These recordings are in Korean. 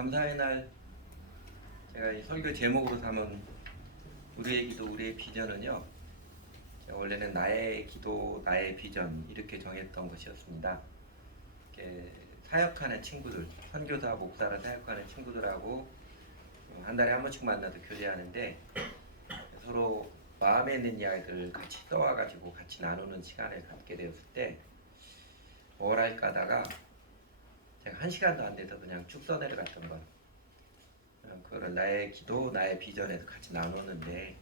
감사의 날 제가 이 설교 제목으로 삼은 우리의 기도 우리의 비전은요, 제가 원래는 나의 기도 나의 비전 이렇게 정했던 것이었습니다. 이렇게 사역하는 친구들, 선교사 목사로 사역하는 친구들하고 한 달에 한 번씩 만나서 교제하는데 서로 마음에 있는 이야기들을 같이 써와가지고 같이 나누는 시간을 갖게 되었을 때 뭘 할까 하다가 제가 한 시간도 안 돼서 그냥 쭉 써내려갔던 건 그거를 나의 기도, 나의 비전에서 같이 나누는데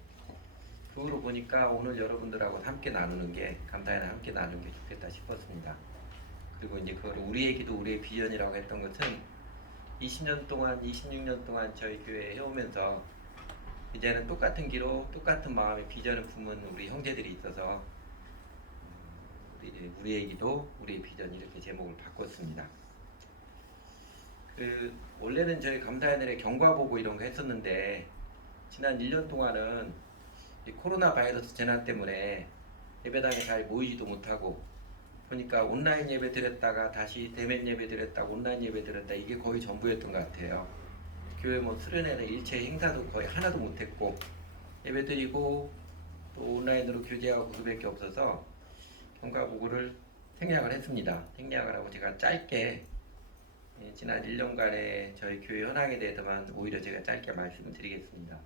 그 후로 보니까 오늘 여러분들하고 함께 나누는 게 감사의 날 함께 나누는 게 좋겠다 싶었습니다. 그리고 이제 그걸 우리의 기도, 우리의 비전이라고 했던 것은 20년 동안, 26년 동안 저희 교회에 해오면서 이제는 똑같은 기로, 똑같은 마음의 비전을 품은 우리 형제들이 있어서 우리의 기도, 우리의 비전 이렇게 제목을 바꿨습니다. 원래는 저희 감사의 날에 경과 보고 이런 거 했었는데 지난 1년 동안은 이 코로나 바이러스 재난 때문에 예배당에 잘 모이지도 못하고 보니까 온라인 예배 드렸다가 다시 대면 예배 드렸다가 온라인 예배 드렸다 이게 거의 전부였던 것 같아요. 교회 뭐 수련회는 일체 행사도 거의 하나도 못했고 예배 드리고 또 온라인으로 교제하고 그밖에 없어서 경과보고를 생략을 했습니다. 생략을 하고 제가 짧게 지난 1년간의 저희 교회 현황에 대해서만 오히려 제가 짧게 말씀을 드리겠습니다.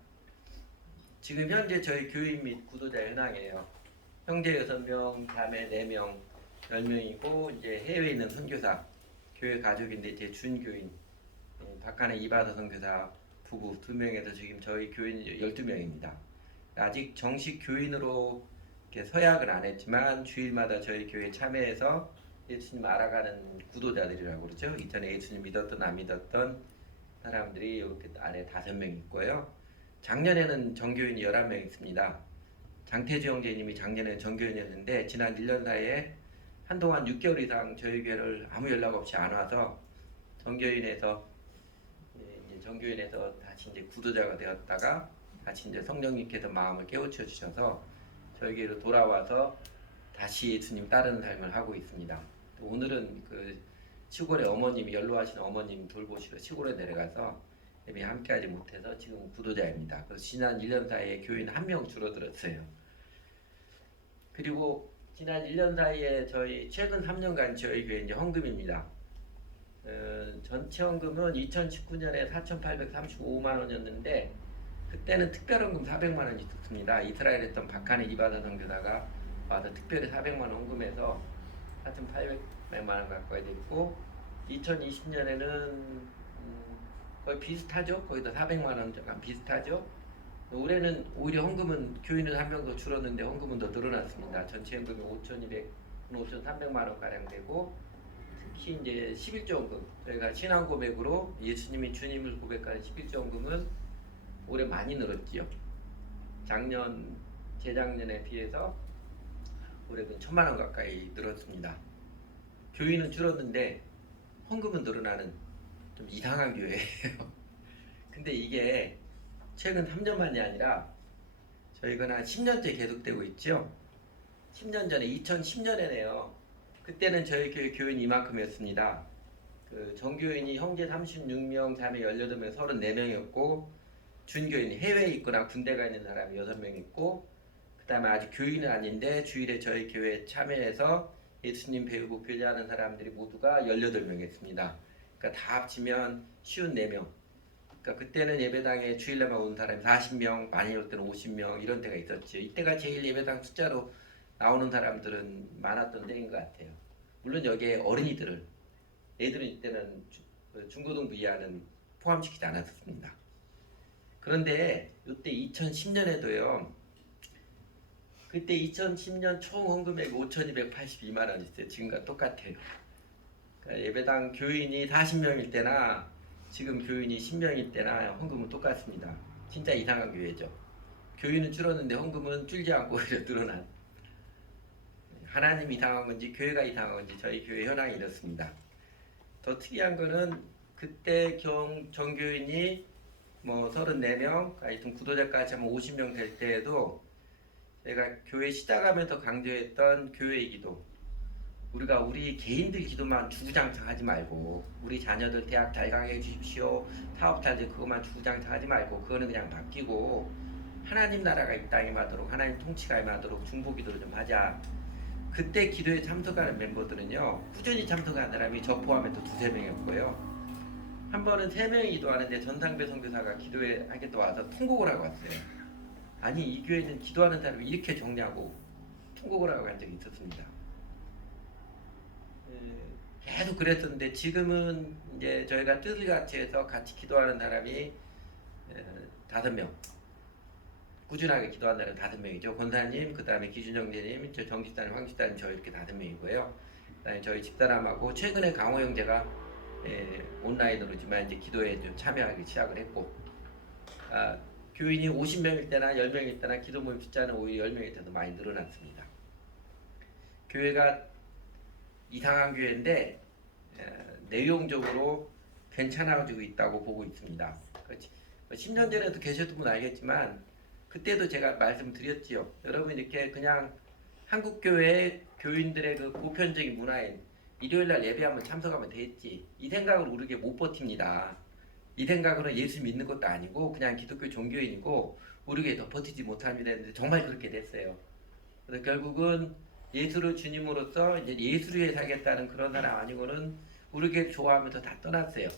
지금 현재 저희 교인 및 구도자 현황이에요. 형제 6명, 자매 4명, 10명이고 이제 해외에 있는 선교사, 교회 가족인데 제 준교인 박한의 이바다 선교사 부부 2명에서 지금 저희 교인 12명입니다. 아직 정식 교인으로 이렇게 서약을 안 했지만 주일마다 저희 교회에 참여해서 예수님 알아가는 구도자들이라고 그러죠. 이전에 예수님 믿었던 안 믿었던 사람들이 이렇게 안에 5명 있고요. 작년에는 정교인이 11명 있습니다. 장태주 형제님이 작년에 정교인이었는데 지난 1년 사이에 한동안 6개월 이상 저희 교회를 아무 연락 없이 안 와서 정교인에서 다시 이제 구도자가 되었다가 다시 이제 성령님께서 마음을 깨우쳐 주셔서 저희 교회로 돌아와서 다시 예수님 따르는 삶을 하고 있습니다. 오늘은 그 시골에 어머님이 연로하신 어머님 돌보시러 시골에 내려가서 예배 함께하지 못해서 지금 구도자입니다. 그래서 지난 1년 사이에 교인 1명 줄어들었어요. 그리고 지난 1년 사이에 저희 최근 3년간 저희 교회 이제 헌금입니다. 전체 헌금은 2019년에 4,835만 원이었는데 그때는 특별헌금 400만 원이 있었습니다. 이스라엘에 있던 박한의 이바다 선교사가 와서 특별히 400만 원 헌금해서 4,800만 원 가까이 됐고 2020년에는 거의 비슷하죠. 거의 다 400만 원 잠깐 비슷하죠. 올해는 오히려 헌금은 교인은 1명 더 줄었는데 헌금은 더 늘어났습니다. 전체 헌금이 5,300만 원 가량 되고 특히 이제 11조 헌금 저희가 신앙 고백으로 예수님이 주님을 고백하는 11조 헌금은 올해 많이 늘었지요. 재작년에 비해서 올해는 1,000만 원 가까이 늘었습니다. 교인은 줄었는데 헌금은 늘어나는 좀 이상한 교회예요. 근데 이게 최근 3년만이 아니라 저희가 한 10년째 계속되고 있죠. 10년 전에 2010년에네요. 그때는 저희 교회 교인 이만큼이었습니다. 그 정교인이 형제 36명, 자매 18명, 34명이었고 준교인이 해외에 있거나 군대가 있는 사람이 6명 있고 그 다음에 아직 교인은 아닌데 주일에 저희 교회에 참여해서 예수님 배우고 교제하는 사람들이 모두가 18명이었습니다. 그러니까 다 합치면 54명. 그러니까 그때는 예배당에 주일날만 온 사람이 40명, 많이 올 때는 50명 이런 때가 있었죠. 이때가 제일 예배당 숫자로 나오는 사람들은 많았던 때인 것 같아요. 물론 여기에 어린이들을 애들은 이때는 중고등부 이하는 포함시키지 않았습니다. 그런데 이때 2010년에도요. 그때 2010년 총 헌금액이 5,282만 원 있어요. 지금과 똑같아요. 그러니까 예배당 교인이 40명일 때나 지금 교인이 10명일 때나 헌금은 똑같습니다. 진짜 이상한 교회죠. 교인은 줄었는데 헌금은 줄지 않고 오히려 늘어난. 하나님이 이상한 건지 교회가 이상한 건지 저희 교회 현황이 이렇습니다. 더 특이한 거는 그때 정교인이 뭐 34명, 하여튼 구도자까지 하면 50명 될 때에도 제가 교회 시작하면서 강조했던 교회의 기도 우리가 우리 개인들 기도만 주구장창 하지 말고 우리 자녀들 대학 잘 가게 해주십시오. 사업 잘 돼 그것만 주구장창 하지 말고 그거는 그냥 맡기고 하나님 나라가 이 땅에 임하도록 하나님 통치가 임하도록 중보기도를 좀 하자. 그때 기도에 참석하는 멤버들은요 꾸준히 참석한 사람이 저 포함해서 두세 명이었고요. 한 번은 세 명이 기도하는데 전상배 선교사가 기도에 하겠다 와서 통곡을 하고 왔어요. 아니 이 교회는 기도하는 사람이 이렇게 정리하고 통곡을 하고 간 적이 있었습니다. 계속 그랬었는데 지금은 이제 저희가 뜻을 같이 해서 같이 기도하는 사람이 5명, 꾸준하게 기도한다는 5명이죠. 권사님, 그 다음에 기준형제님, 저 정집사님, 황집사님 저 이렇게 5명이고요. 그 다음에 저희 집사람하고 최근에 강호 형제가 온라인으로지만 이제 기도에 좀 참여하기 시작을 했고, 교인이 50명일 때나 10명일 때나 기도 모임 숫자는 오히려 10명일 때도 많이 늘어났습니다. 교회가 이상한 교회인데 내용적으로 괜찮아지고 있다고 보고 있습니다. 10년 전에도 계셨던 분 알겠지만 그때도 제가 말씀드렸지요. 여러분 이렇게 그냥 한국 교회 교인들의 그 보편적인 문화인 일요일날 예배하면 참석하면 됐지. 이 생각으로 우리게 못 버팁니다. 이 생각으로 예수 믿는 것도 아니고 그냥 기독교 종교인이고 우리게 더 버티지 못합니다 했는데 정말 그렇게 됐어요. 그래서 결국은 예수를 주님으로서 이제 예수를 위해 살겠다는 그런 사람 아니고는 우리게 좋아하면서 다 떠났어요.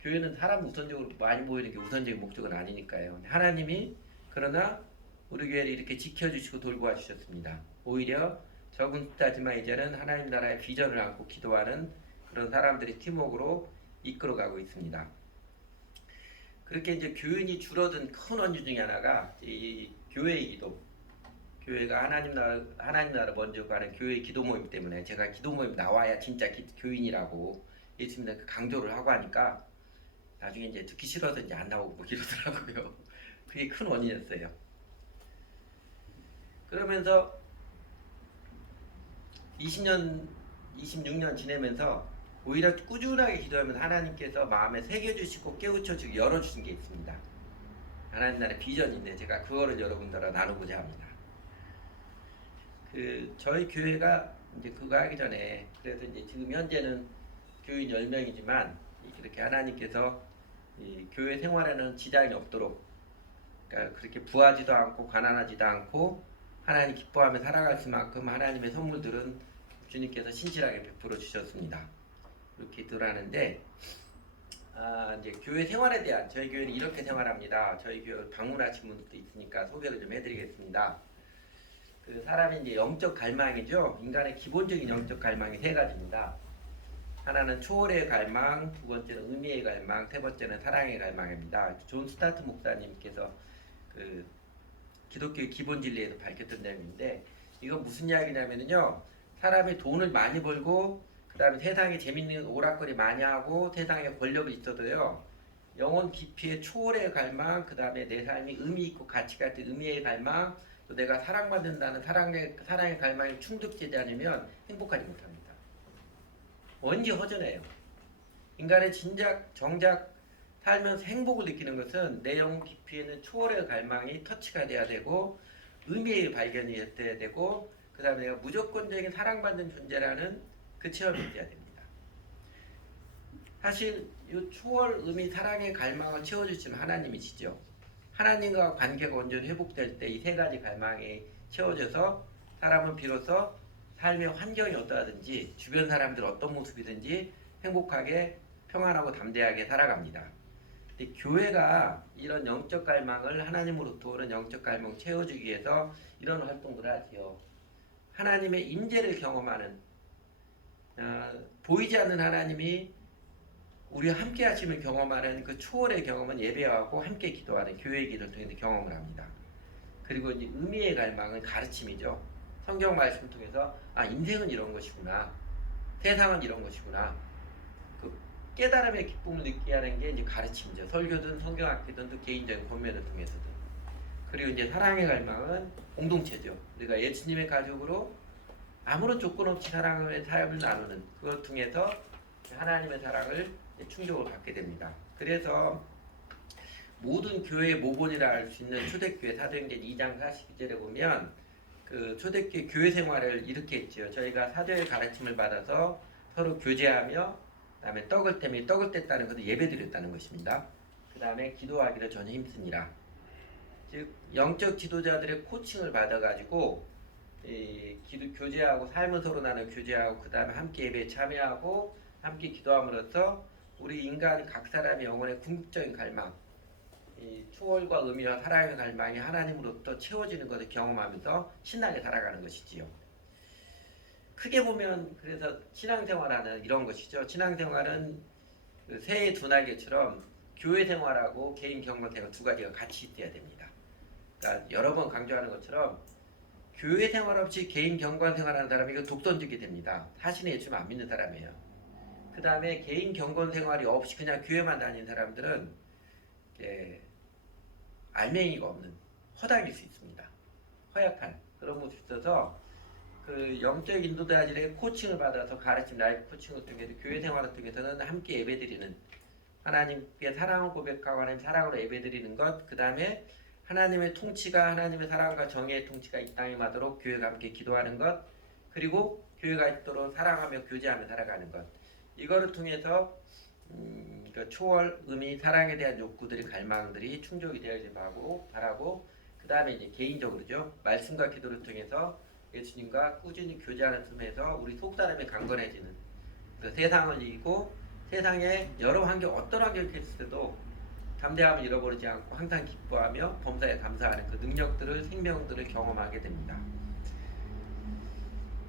교회는 사람 우선적으로 많이 모이는 게 우선적인 목적은 아니니까요. 하나님이 그러나 우리 교회를 이렇게 지켜주시고 돌보아 주셨습니다. 오히려 적은 숫자지만 이제는 하나님 나라의 비전을 안고 기도하는 그런 사람들의 팀워크로 이끌어가고 있습니다. 그렇게 이제 교인이 줄어든 큰 원인 중에 하나가 이 교회의 기도. 교회가 하나님 나라 먼저 가는 교회 기도 모임 때문에 제가 기도 모임 나와야 진짜 교인이라고 예수님한테 강조를 하고 하니까 나중에 이제 듣기 싫어서 이제 안 나오고 뭐 이러더라고요. 그게 큰 원인이었어요. 그러면서 20년, 26년 지내면서 오히려 꾸준하게 기도하면 하나님께서 마음에 새겨주시고 깨우쳐주고 열어주신 게 있습니다. 하나님 나라의 비전인데 제가 그거를 여러분들과 나누고자 합니다. 저희 교회가 이제 그거 하기 전에 그래서 이제 지금 현재는 교인 10명이지만 이렇게 하나님께서 이 교회 생활에는 지장이 없도록 그러니까 그렇게 부하지도 않고 가난하지도 않고 하나님 기뻐하며 살아갈 수만큼 하나님의 선물들은 주님께서 신실하게 베풀어 주셨습니다. 이렇게 들어가는데 이제 교회 생활에 대한 저희 교회는 이렇게 생활합니다. 저희 교회 방문하신 분들도 있으니까 소개를 좀 해드리겠습니다. 그 사람이 이제 영적 갈망이죠. 인간의 기본적인 영적 갈망이 3가지입니다. 하나는 초월의 갈망, 두 번째는 의미의 갈망, 세 번째는 사랑의 갈망입니다. 존 스타트 목사님께서 그 기독교의 기본 진리에서 밝혔던 내용인데 이건 무슨 이야기냐면요. 사람이 돈을 많이 벌고 그 다음에 세상에 재밌는 오락거리 많이 하고 세상에 권력이 있어도요. 영혼 깊이의 초월의 갈망, 그 다음에 내 삶이 의미 있고 가치가 있는 의미의 갈망, 또 내가 사랑받는다는 사랑의 갈망이 충족되지 않으면 행복하지 못합니다. 원기 허전해요. 인간의 정작 살면서 행복을 느끼는 것은 내 영혼 깊이에는 초월의 갈망이 터치가 돼야 되고 의미의 발견이 돼야 되고 그 다음에 내가 무조건적인 사랑받는 존재라는 그 체험이 돼야 됩니다. 사실 이 초월 의미 사랑의 갈망을 채워주시는 하나님이시죠. 하나님과 관계가 온전히 회복될 때 이 3가지 갈망이 채워져서 사람은 비로소 삶의 환경이 어떠하든지 주변 사람들 어떤 모습이든지 행복하게 평안하고 담대하게 살아갑니다. 근데 교회가 이런 영적 갈망을 하나님으로부터 오는 영적 갈망을 채워주기 위해서 이런 활동들을 하지요. 하나님의 임재를 경험하는 보이지 않는 하나님이 우리와 함께 하심을 경험하는 그 초월의 경험은 예배하고 함께 기도하는 교회의 기도를 통해서 경험을 합니다. 그리고 이제 의미의 갈망은 가르침이죠. 성경 말씀을 통해서 인생은 이런 것이구나. 세상은 이런 것이구나. 그 깨달음의 기쁨을 느끼게 하는 게 이제 가르침이죠. 설교든 성경학교든 또 개인적인 권면을 통해서든. 그리고 이제 사랑의 갈망은 공동체죠. 우리가 예수님의 가족으로 아무런 조건 없이 사랑의 삶을 나누는 그것 통해서 하나님의 사랑을 충족을 받게 됩니다. 그래서 모든 교회의 모본이라 할 수 있는 초대교회 사도행전 2장 42절에 보면 그 그 초대교회 교회 생활을 이렇게 했죠. 저희가 사도의 가르침을 받아서 서로 교제하며 그다음에 떡을 떼며 떡을 뗐다는 것은 예배드렸다는 것입니다. 그다음에 기도하기를 전혀 힘쓰니라. 즉 영적 지도자들의 코칭을 받아가지고 교제하고 삶을 서로 나누어 교제하고 그다음에 함께 예배에 참여하고 함께 기도함으로써 우리 인간 각 사람의 영혼의 궁극적인 갈망, 이 초월과 의미와 사랑의 갈망이 하나님으로부터 채워지는 것을 경험하면서 신나게 살아가는 것이지요. 크게 보면 그래서 신앙생활하는 이런 것이죠. 신앙생활은 그 새의 두 날개처럼 교회 생활하고 개인 경건 생활 두 가지가 같이 있어야 됩니다. 그러니까 여러 번 강조하는 것처럼 교회 생활 없이 개인 경건 생활하는 사람이 이거 독선적이 됩니다. 사신의 예수님 안 믿는 사람이에요. 그 다음에 개인 경건 생활이 없이 그냥 교회만 다니는 사람들은 알맹이가 없는 허당일 수 있습니다. 허약한 그런 모습이 있어서 그 영적 인도자들의 코칭을 받아서 가르침 라이프 코칭을 통해서 교회 생활을 통해서는 함께 예배드리는 하나님께 사랑을 고백하고 하나님 사랑으로 예배드리는 것, 그 다음에 하나님의 통치가 하나님의 사랑과 정의의 통치가 이 땅에 임하도록 교회가 함께 기도하는 것, 그리고 교회가 있도록 사랑하며 교제하며 살아가는 것, 이거를 통해서 그 초월, 의미, 사랑에 대한 욕구들이 갈망들이 충족이 되어야지 바라고 그 다음에 이제 개인적으로죠. 말씀과 기도를 통해서 예수님과 꾸준히 교제하는 틈에서 우리 속사람이 강건해지는 그 세상을 이기고 세상에 여러 환경 어떤 환경이 있을 때도 담대함을 잃어버리지 않고 항상 기뻐하며 범사에 감사하는 그 능력들을 생명들을 경험하게 됩니다.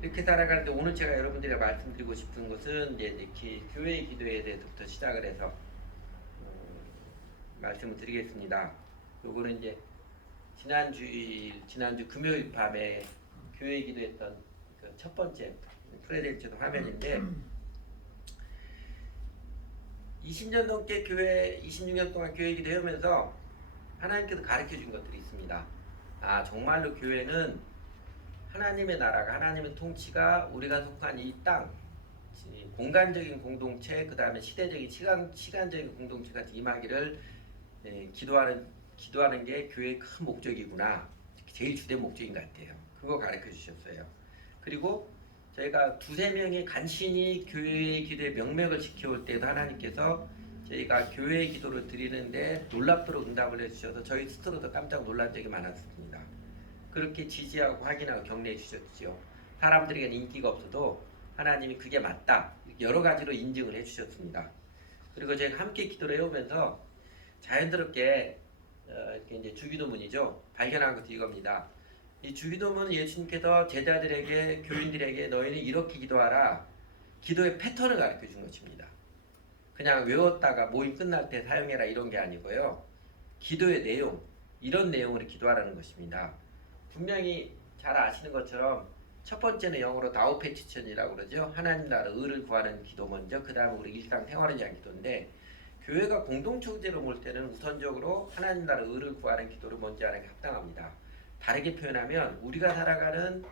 이렇게 살아가는데 오늘 제가 여러분들에게 말씀드리고 싶은 것은 이제 교회의 기도에 대해서부터 시작을 해서 말씀을 드리겠습니다. 요거는 이제 지난주 금요일 밤에 교회 기도했던 그 첫 번째 프레젠트 화면인데 20년 넘게 26년 동안 교회 기도하면서 하나님께서 가르쳐 준 것들이 있습니다. 아, 정말로 교회는 하나님의 나라가, 하나님의 통치가 우리가 속한 이 땅, 공간적인 공동체, 그 다음에 시대적인 시간적인 공동체가 임하기를 기도하는 게 교회의 큰 목적이구나. 제일 주된 목적인 것 같아요. 그거 가르쳐 주셨어요. 그리고 저희가 두세 명이 간신히 교회의 기도의 명맥을 지켜올 때도 하나님께서 저희가 교회의 기도를 드리는데 놀랍도록 응답을 해주셔서 저희 스스로도 깜짝 놀란 적이 많았습니다. 그렇게 지지하고 확인하고 격려해 주셨죠. 사람들에게는 인기가 없어도 하나님이 그게 맞다. 여러 가지로 인증을 해주셨습니다. 그리고 저희가 함께 기도를 해오면서 자연스럽게 이렇게 이제 주기도문이죠. 발견한 것도 이겁니다. 이 주기도문은 예수님께서 제자들에게 교인들에게 너희는 이렇게 기도하라. 기도의 패턴을 가르쳐 준 것입니다. 그냥 외웠다가 모임 끝날 때 사용해라 이런 게 아니고요. 기도의 내용, 이런 내용으로 기도하라는 것입니다. 분명히 잘 아시는 것처럼 첫 번째는 영어로 다우페티션이라고 그러죠. 하나님 나라 의를 구하는 기도 먼저, 그 다음에 우리 일상생활을 위한 기도인데 교회가 공동체제로 볼 때는 우선적으로 하나님 나라 의를 구하는 기도를 먼저 하는 게 합당합니다. 다르게 표현하면 우리가 살아가는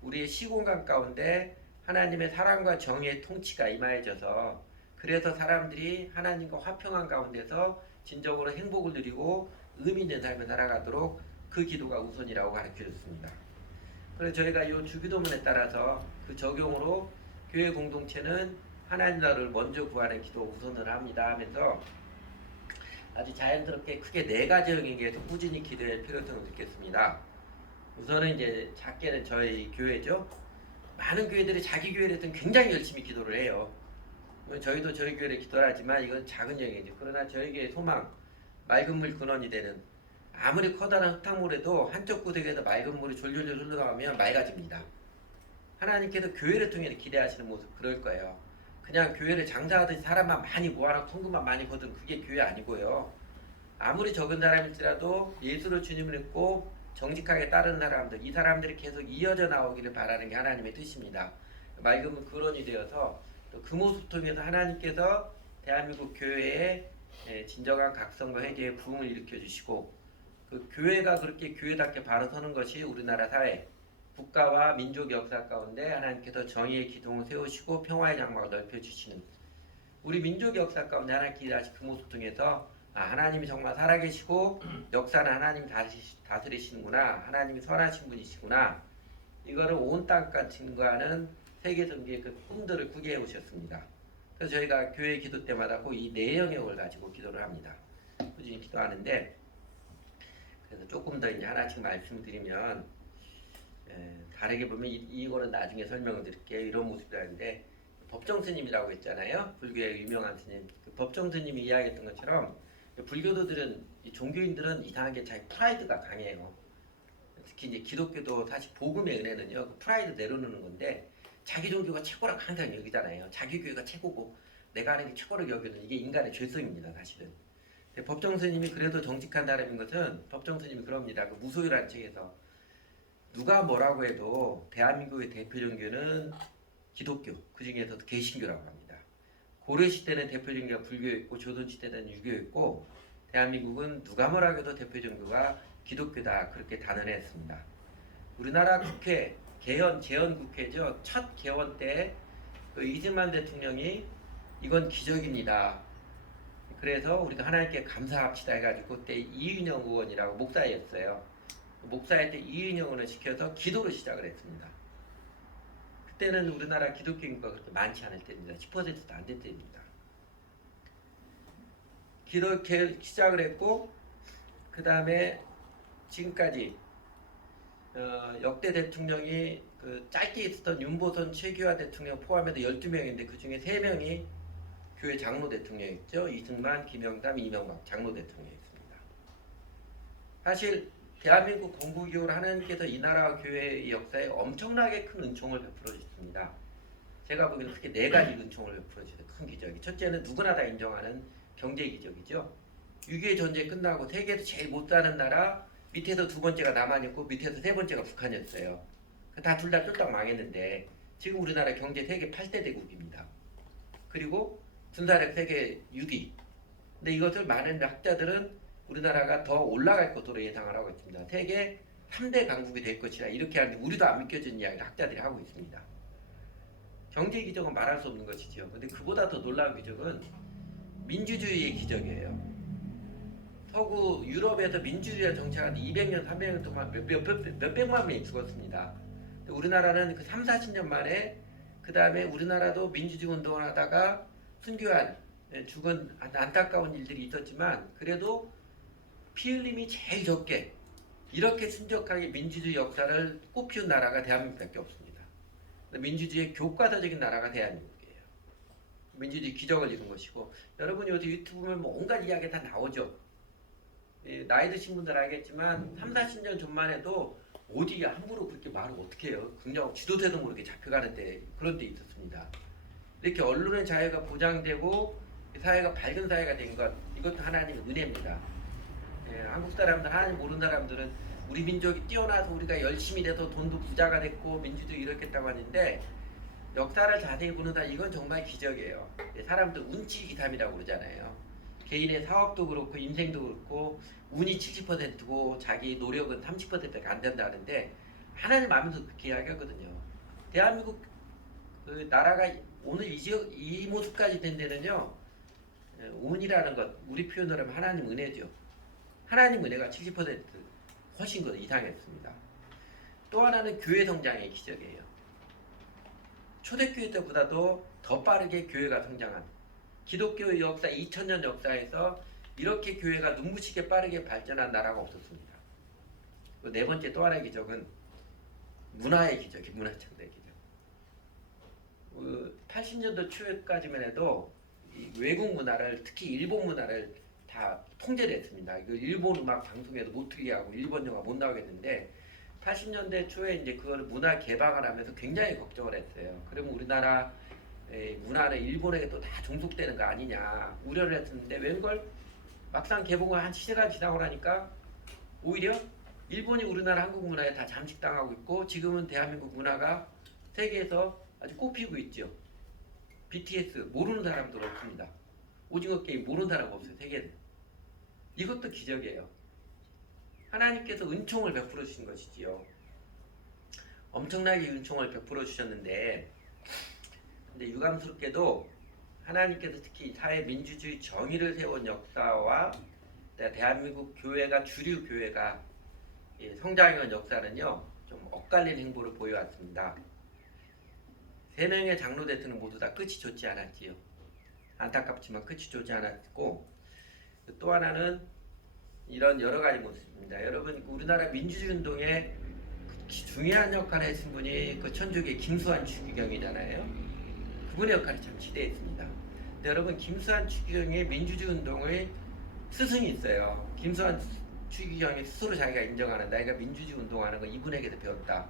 우리의 시공간 가운데 하나님의 사랑과 정의의 통치가 임하여져서 그래서 사람들이 하나님과 화평한 가운데서 진정으로 행복을 누리고 의미 있는 삶을 살아가도록 그 기도가 우선이라고 가르쳐줬습니다. 그래서 저희가 이 주기도문에 따라서 그 적용으로 교회 공동체는 하나님 나라를 먼저 구하는 기도 우선을 합니다 하면서 아주 자연스럽게 크게 네 가지 영역에서 꾸준히 기도할 필요성을 느꼈습니다. 우선은 이제 작게는 저희 교회죠. 많은 교회들이 자기 교회를 했던 굉장히 열심히 기도를 해요. 저희도 저희 교회를 기도를 하지만 이건 작은 영역이죠. 그러나 저희 교회의 소망, 맑은 물 근원이 되는 아무리 커다란 흙탕물에도 한쪽 구석에서 맑은 물이 졸졸졸 흘러나오면 맑아집니다. 하나님께서 교회를 통해 기대하시는 모습 그럴 거예요. 그냥 교회를 장사하듯이 사람만 많이 모아놓고 헌금만 많이 거두는 그게 교회 아니고요. 아무리 적은 사람일지라도 예수를 주님을 믿고 정직하게 따르는 사람들, 이 사람들이 계속 이어져 나오기를 바라는 게 하나님의 뜻입니다. 맑은 물 근원이 되어서 또 그 모습 통해서 하나님께서 대한민국 교회에 진정한 각성과 회개의 부흥을 일으켜 주시고 그 교회가 그렇게 교회답게 바로 서는 것이 우리나라 사회, 국가와 민족 역사 가운데 하나님께서 정의의 기둥을 세우시고 평화의 장막을 넓혀주시는 우리 민족 역사 가운데 하나님께 일하신 그 모습 통해서 하나님이 정말 살아계시고 역사는 하나님이 다스리시는구나, 하나님이 선하신 분이시구나, 이거를 온 땅까지는 세계 선교의 그 꿈들을 꾸게 해 오셨습니다. 그래서 저희가 교회 기도 때마다 꼭 이 네 영역을 가지고 기도를 합니다. 꾸준히 기도하는데, 그래서 조금 더 이제 하나씩 말씀드리면, 다르게 보면 이거는 나중에 설명을 드릴게요. 이런 모습이라는데, 법정 스님이라고 했잖아요. 불교의 유명한 스님. 그 법정 스님이 이야기했던 것처럼 불교도들은, 이 종교인들은 이상하게 자기 프라이드가 강해요. 특히 이제 기독교도 사실 복음의 은혜는요, 그 프라이드 내려놓는 건데, 자기 종교가 최고라고 항상 여기잖아요. 자기 교회가 최고고 내가 하는 게 최고로 여기는, 이게 인간의 죄성입니다, 사실은. 근데 법정 스님이 그래도 정직한 사람인 것은, 법정 스님이 그럽니다. 그 무소유라는 책에서 누가 뭐라고 해도 대한민국의 대표 종교는 기독교, 그 중에서도 개신교라고 합니다. 고려 시대는 대표 종교가 불교였고, 조선 시대는 유교였고, 대한민국은 누가 뭐라고 해도 대표 종교가 기독교다, 그렇게 단언했습니다. 우리나라 국회 개헌 재헌 국회죠. 첫 개헌 때 그 이승만 대통령이 이건 기적입니다. 그래서 우리가 하나님께 감사합시다 해가지고 그때 이윤영 의원이라고 목사였어요. 목사일 때 이윤영 의원을 시켜서 기도를 시작을 했습니다. 그때는 우리나라 기독교 인구가 그렇게 많지 않을 때입니다. 10%도 안 될 때입니다. 기도 시작을 했고, 그 다음에 지금까지 역대 대통령이 그 짧게 있었던 윤보선 최규하 대통령 포함해서 12명인데 그 중에 3명이 교회 장로 대통령이었죠. 이승만, 김영삼, 이명박 장로 대통령이었습니다. 사실 대한민국 건국이후로 하나님께서 이 나라와 교회의 역사에 엄청나게 큰 은총을 베풀어 주셨습니다. 제가 보기에는 크게 4가지 은총을 베풀어 주셨어요. 큰 기적이. 첫째는 누구나 다 인정하는 경제 기적이죠. 6.25 전쟁 끝나고 세계에서 제일 못 사는 나라, 밑에서 2번째가 남한이었고 밑에서 3번째가 북한이었어요. 다 둘 다 쫄딱 망했는데 지금 우리나라 경제 세계 8대 대국입니다. 그리고 군사력 세계 6위. 근데 이것을 많은 학자들은 우리나라가 더 올라갈 것으로 예상을 하고 있습니다. 세계 3대 강국이 될 것이라 이렇게 하는데 우리도 안 믿겨지는 이야기를 학자들이 하고 있습니다. 경제 기적은 말할 수 없는 것이죠. 근데 그보다 더 놀라운 기적은 민주주의의 기적이에요. 서구 유럽에서 민주주의를 정착한 200년, 300년 동안 몇백만 명이 죽었습니다. 우리나라는 그 3, 40년 만에 그 다음에 우리나라도 민주주의 운동을 하다가 순교한 죽은 안타까운 일들이 있었지만 그래도 피 흘림이 제일 적게 이렇게 순적하게 민주주의 역사를 꽃피운 나라가 대한민국밖에 없습니다. 민주주의의 교과서적인 나라가 대한민국이에요. 민주주의 기적을 이룬 것이고, 여러분이 요새 유튜브 보면 뭐 온갖 이야기 다 나오죠. 나이 드신 분들 알겠지만 3, 40년 전만 해도 어디 함부로 그렇게 말을 어떻게 해요. 그냥 지도세도 모르게 잡혀가는데 그런 데 있었습니다. 이렇게 언론의 자유가 보장되고 사회가 밝은 사회가 된 것, 이것도 하나님의 은혜입니다. 한국 사람들, 하나님 모르는 사람들은 우리 민족이 뛰어나서 우리가 열심히 돼서 돈도 부자가 됐고 민주주의 이렇겠다고 하는데, 역사를 자세히 보는 사람 이건 정말 기적이에요. 사람들 운치 기삼이라고 그러잖아요. 개인의 사업도 그렇고 인생도 그렇고 운이 70%고 자기 노력은 30%밖에 안 된다는데, 하나님 알면서 그렇게 이야기하거든요. 대한민국 그 나라가 오늘 이 모습까지 된 데는요, 운이라는 것, 우리 표현으로 하면 하나님 은혜죠. 하나님 은혜가 70% 훨씬 더 이상했습니다. 또 하나는 교회 성장의 기적이에요. 초대교회 때보다도 더 빠르게 교회가 성장한, 기독교 역사 2000년 역사에서 이렇게 교회가 눈부시게 빠르게 발전한 나라가 없었습니다. 네 번째 또 하나의 기적은 문화의 기적이, 문화창조의 기적. 80년대 초까지만 해도 이 외국 문화를, 특히 일본 문화를 다 통제를 했습니다. 일본 음악 방송에도 못 틀게 하고 일본 영화 못 나오게 했는데, 80년대 초에 이제 그걸 문화 개방을 하면서 굉장히 걱정을 했어요. 그러면 우리나라 문화는 일본에게 또 다 종속되는 거 아니냐 우려를 했었는데, 웬걸 막상 개봉을 한 시대가 지나고 나니까 오히려 일본이 우리나라 한국 문화에 다 잠식당하고 있고, 지금은 대한민국 문화가 세계에서 아주 꽃피고 있죠. BTS 모르는 사람도 없습니다. 오징어 게임 모르는 사람 없어요, 세계는. 이것도 기적이에요. 하나님께서 은총을 베풀어 주신 것이지요. 엄청나게 은총을 베풀어 주셨는데, 근데 유감스럽게도 하나님께서 특히 사회 민주주의 정의를 세운 역사와 대한민국 교회가, 주류 교회가 성장한 역사는요, 좀 엇갈린 행보를 보여왔습니다. 3명의 장로 대통령 모두 다 끝이 좋지 않았지요. 안타깝지만 끝이 좋지 않았고, 또 하나는 이런 여러 가지 모습입니다. 여러분, 우리나라 민주주의 운동에 중요한 역할을 했은 분이 그 천주교 김수환 추기경이잖아요. 그분의 역할이 참 지대했습니다. 근데 여러분, 김수환 추기경의 민주주의 운동의 스승이 있어요. 김수환 추기경이 스스로 자기가 인정하는, 내가 민주주의 운동하는 거 이분에게도 배웠다.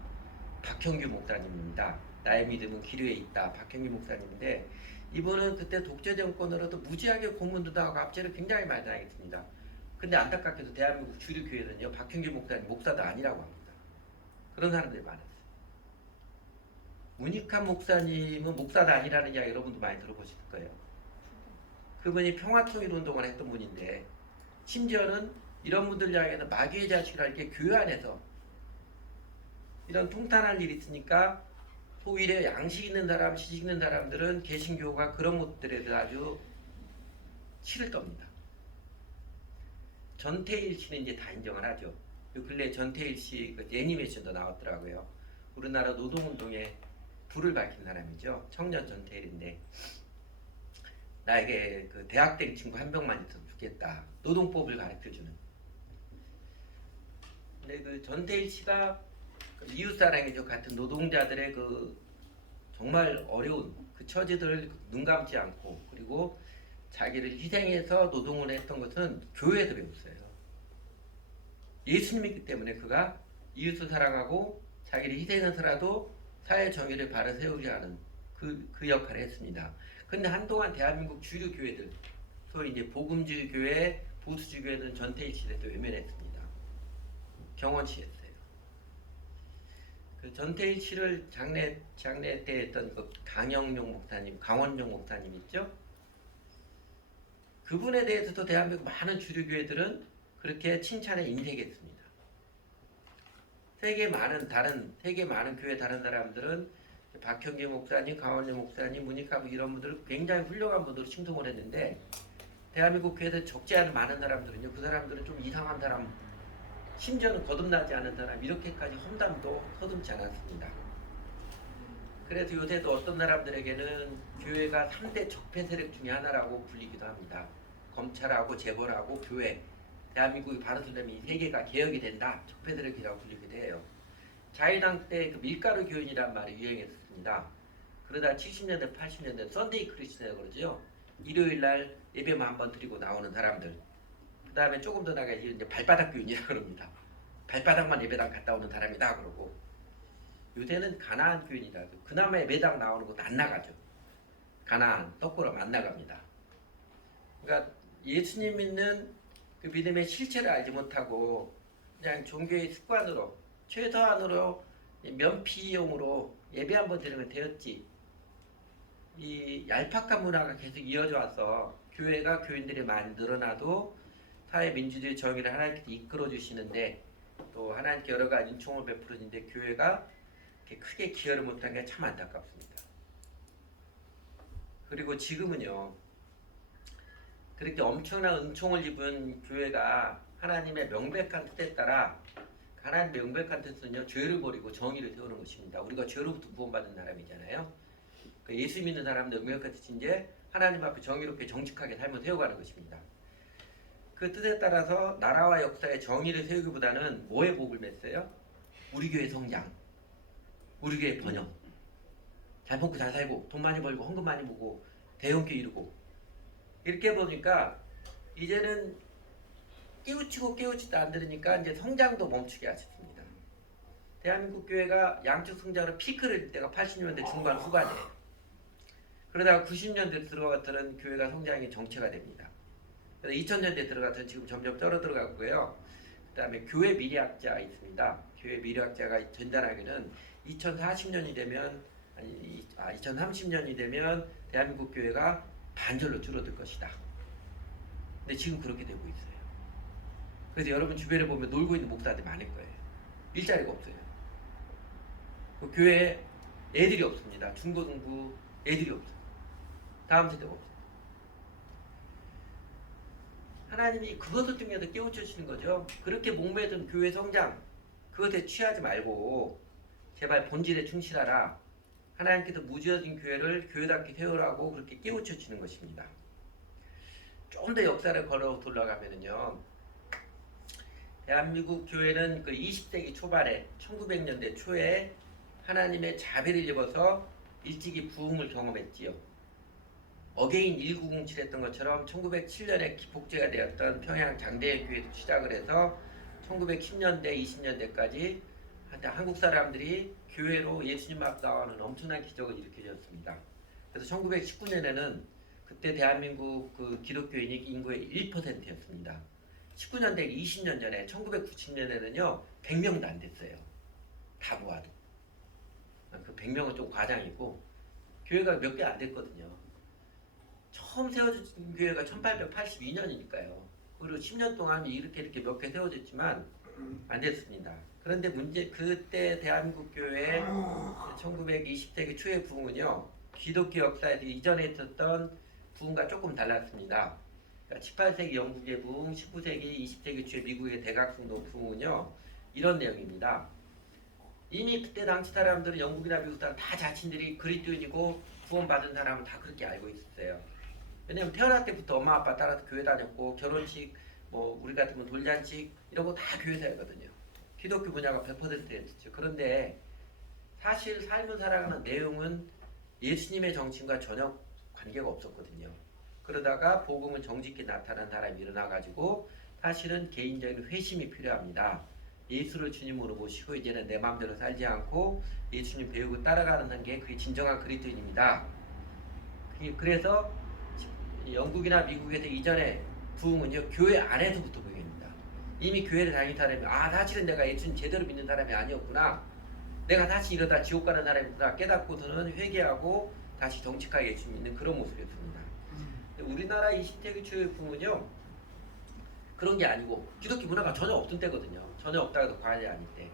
박형규 목사님입니다. 나의 믿음은 기류에 있다. 박형규 목사님인데, 이분은 그때 독재 정권으로도 무지하게 고문도 당하고 압제를 굉장히 많이 당했습니다. 근데 안타깝게도 대한민국 주류 교회는요, 박형규 목사님 목사도 아니라고 합니다. 그런 사람들이 많았어요. 문익환 목사님은 목사도 아니라는 이야기 여러분도 많이 들어보실 거예요. 그분이 평화통일운동을 했던 분인데, 심지어는 이런 분들 이야기는 마귀의 자식이라 이렇게 교회 안에서 이런 통탄할 일이 있으니까 오히려 양식 있는 사람, 지식 있는 사람들은 개신교가 그런 것들에도 아주 치를 떱니다. 전태일 씨는 이제 다 인정을 하죠. 요 근래 전태일 씨 그 애니메이션도 나왔더라고요. 우리나라 노동운동에 불을 밝힌 사람이죠. 청년 전태일인데, 나에게 그 대학 때 친구 한 명만 있으면 좋겠다. 노동법을 가르쳐주는. 근데 그 전태일 씨가 이웃사랑이죠. 같은 노동자들의 그 정말 어려운 그 처지들을 눈 감지 않고, 그리고 자기를 희생해서 노동을 했던 것은 교회에서 배웠어요. 예수님이기 때문에 그가 이웃을 사랑하고 자기를 희생해서라도 사회 정의를 바로 세우려 하는 그 역할을 했습니다. 근데 한동안 대한민국 주류 교회들, 소위 이제 복음주의 교회, 보수주의 교회는 전태일 씨를 외면했습니다. 경원시했어요. 그 전태일 씨를 장례 때 했던 그 강영용 목사님, 강원용 목사님 있죠? 그분에 대해서도 대한민국 많은 주류 교회들은 그렇게 칭찬에 인색했습니다. 세계 많은 교회 다른 사람들은 박형규 목사님, 강원용 목사님, 문익하고 이런 분들 굉장히 훌륭한 분들을 칭송을 했는데, 대한민국 교회들 적지 않은 많은 사람들은요, 그 사람들은 좀 이상한 사람, 심지어는 거듭나지 않은 사람, 이렇게까지 험담도 서슴지 않았습니다. 그래서 요새도 어떤 사람들에게는 교회가 3대 적폐 세력 중에 하나라고 불리기도 합니다. 검찰하고 재벌하고 교회, 대한민국이 바르서되면 이 세 개가 개혁이 된다, 적폐 세력이라고 불리기도 해요. 자유당 때 그 밀가루 교인이란 말이 유행했습니다. 그러다 70년대, 80년대 썬데이 크리스천이라고 그러죠. 일요일날 예배만 한번 드리고 나오는 사람들. 그 다음에 조금 더 나가서 이제 발바닥 교인이라고 그럽니다. 발바닥만 예배당 갔다 오는 사람이다 그러고, 요새는 가나안 교인이라도 그나마 예배당 나오는 것도 안 나가죠. 가나안, 떡구름 안 나갑니다. 그러니까 예수님 믿는 그 믿음의 실체를 알지 못하고 그냥 종교의 습관으로, 최소한으로 면피용으로 예배 한번 드리면 되었지. 이 얄팍한 문화가 계속 이어져 와서 교회가 교인들이 많이 늘어나도 사회 민주주의 정의를 하나님께서 이끌어 주시는데, 또 하나님께 여러 가지 은총을 베풀었는데 교회가 이렇게 크게 기여를 못한 게 참 안타깝습니다. 그리고 지금은요, 그렇게 엄청난 은총을 입은 교회가 하나님의 명백한 뜻에 따라, 하나님의 명백한 뜻은요, 죄를 버리고 정의를 세우는 것입니다. 우리가 죄로부터 구원받은 사람이잖아요. 예수 믿는 사람들 명백한 뜻이 이제 하나님 앞에 정의롭게 정직하게 삶을 세워가는 것입니다. 그 뜻에 따라서 나라와 역사의 정의를 세우기보다는 뭐에 복을 맸어요? 우리 교회 성장, 우리 교회 번영, 잘 먹고 잘 살고 돈 많이 벌고 헌금 많이 보고 대형교 이루고, 이렇게 보니까 이제는 깨우치도 안 들으니까 이제 성장도 멈추게 하셨습니다. 대한민국 교회가 양적 성장으로 피크를 때가 80년대 중반 후반이에요. 그러다가 90년대 들어갔던 교회가 성장이 정체가 됩니다. 그래서 2000년대 들어가서 지금 점점 떨어들어가고요. 그 다음에 교회 미래학자 있습니다. 교회 미래학자가 전단하기는 2040년이 되면, 2030년이 되면 대한민국 교회가 반절로 줄어들 것이다. 근데 지금 그렇게 되고 있어요. 그래서 여러분 주변에 보면 놀고 있는 목사들이 많을 거예요. 일자리가 없어요. 그 교회에 애들이 없습니다. 중고등부 애들이 없어요. 다음 세대가 없어요. 하나님이 그것을 통해서 깨우쳐 주시는 거죠. 그렇게 목매던 교회 성장, 그것에 취하지 말고 제발 본질에 충실하라. 하나님께서 무지어진 교회를 교회답게 세우라고 그렇게 깨우쳐 주는 것입니다. 좀 더 역사를 걸어 돌아가면은요, 대한민국 교회는 그 20세기 초반에 1900년대 초에 하나님의 자비를 입어서 일찍이 부흥을 경험했지요. 어게인 1907 했던 것처럼 1907년에 기폭제가 되었던 평양 장대현 교회도 시작을 해서 1910년대, 20년대까지 한국 사람들이 교회로 예수님 앞 나오는 엄청난 기적을 일으켜줬습니다. 그래서 1919년에는 그때 대한민국 그 기독교인이 인구의 1%였습니다. 19년대 20년 전에 1990년에는요 100명도 안 됐어요. 다 모아도. 그 100명은 좀 과장이고 교회가 몇 개 안 됐거든요. 처음 세워진 교회가 1882년이니까요. 그리고 10년 동안 이렇게 몇 개 세워졌지만 안 됐습니다. 그런데 그때 대한민국 교회 1920세기 초의 부흥은요 기독교 역사에서 이전에 있었던 부흥과 조금 달랐습니다. 그러니까 18세기 영국의 부흥, 19세기, 20세기 초의 미국의 대각성도 부흥은요 이런 내용입니다. 이미 그때 당시 사람들은 영국이나 미국 사람 다 자신들이 그리스도인이고 구원받은 사람은 다 그렇게 알고 있었어요. 왜냐면 태어날 때부터 엄마 아빠 따라서 교회 다녔고 결혼식 뭐 우리 같으면 돌잔치 이런 거 다 교회에서 하거든요. 기독교 분야가 100%였죠. 그런데 사실 삶을 살아가는 내용은 예수님의 정신과 전혀 관계가 없었거든요. 그러다가 복음은 정직히 나타난 사람이 일어나가지고 사실은 개인적인 회심이 필요합니다. 예수를 주님으로 모시고 이제는 내 마음대로 살지 않고 예수님 배우고 따라가는 게 그게 진정한 그리스도인입니다. 그래서 영국이나 미국에서 이전에 부흥은요 교회 안에서부터 부흥입니다. 이미 교회를 다닌 사람이 사실은 내가 예수님 제대로 믿는 사람이 아니었구나. 내가 다시 이러다 지옥 가는 사람이구나 깨닫고서는 회개하고 다시 정직하게 예수님 믿는 그런 모습이었습니다. 우리나라 20세기 초의 부흥은요 그런 게 아니고 기독교 문화가 전혀 없던 때거든요. 전혀 없다고 해도 과언이 아닐 때.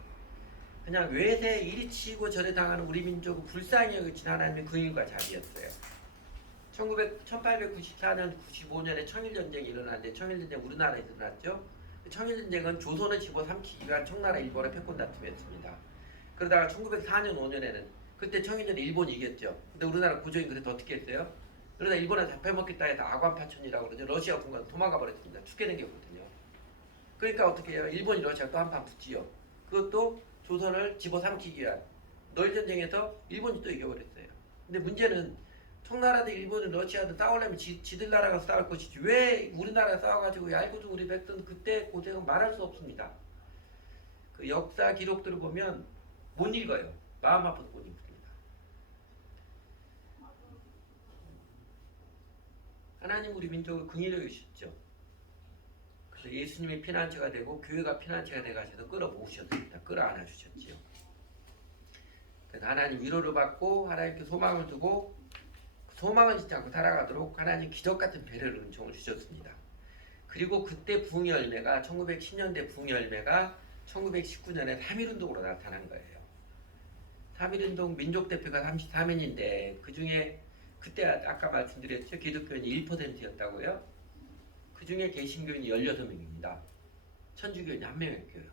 그냥 외세 이리 치고 저리 당하는 우리 민족을 불쌍히 여기신 하나님의 긍휼과 자비였어요. 1894년, 95년에 청일전쟁이 일어났는데 청일전쟁 우리나라에서 일어났죠. 청일전쟁은 조선을 집어삼키기 위한 청나라 일본의 패권 다툼이었습니다. 그러다가 1904년, 5년에는 그때 청일전에 일본이 이겼죠. 근데 우리나라 구조인 그래서 어떻게 했어요? 그러다 일본에 잡혀먹겠다 해서 아관파천이라고 그러죠. 러시아 군가 도망가 버렸습니다. 죽게 생겼거든요. 그러니까 어떻게 해요? 일본이 러시아 또 한판 붙지요. 그것도 조선을 집어삼키기 위한 노일전쟁에서 일본이 또 이겨버렸어요. 근데 문제는 청나라든 일본은 러시아든 싸우려면 지들 나라가 싸울 것이지 왜 우리나라 싸워가지고 얄궂은 우리 백성 그때 고생은 말할 수 없습니다. 그 역사 기록들을 보면 못 읽어요. 마음 아파서 못 읽습니다. 하나님 우리 민족을 긍휼히 여기셨죠. 그래서 예수님의 피난처가 되고 교회가 피난처가 돼가셔서 끌어모으셨습니다. 끌어안아 주셨지요. 그래서 하나님 위로를 받고 하나님께 소망을 두고 소망을 짓지 않고 살아가도록 하나님 기적같은 배려를 은총을 주셨습니다. 그리고 그때 부흥의 열매가 1910년대 부흥의 열매가 1919년에 3.1운동으로 나타난 거예요. 3.1운동 민족대표가 33인인데 그 중에 그때 아까 말씀드렸죠. 기독교인이 1%였다고요. 그 중에 개신교인이 16명입니다. 천주교인이 1명이었고요.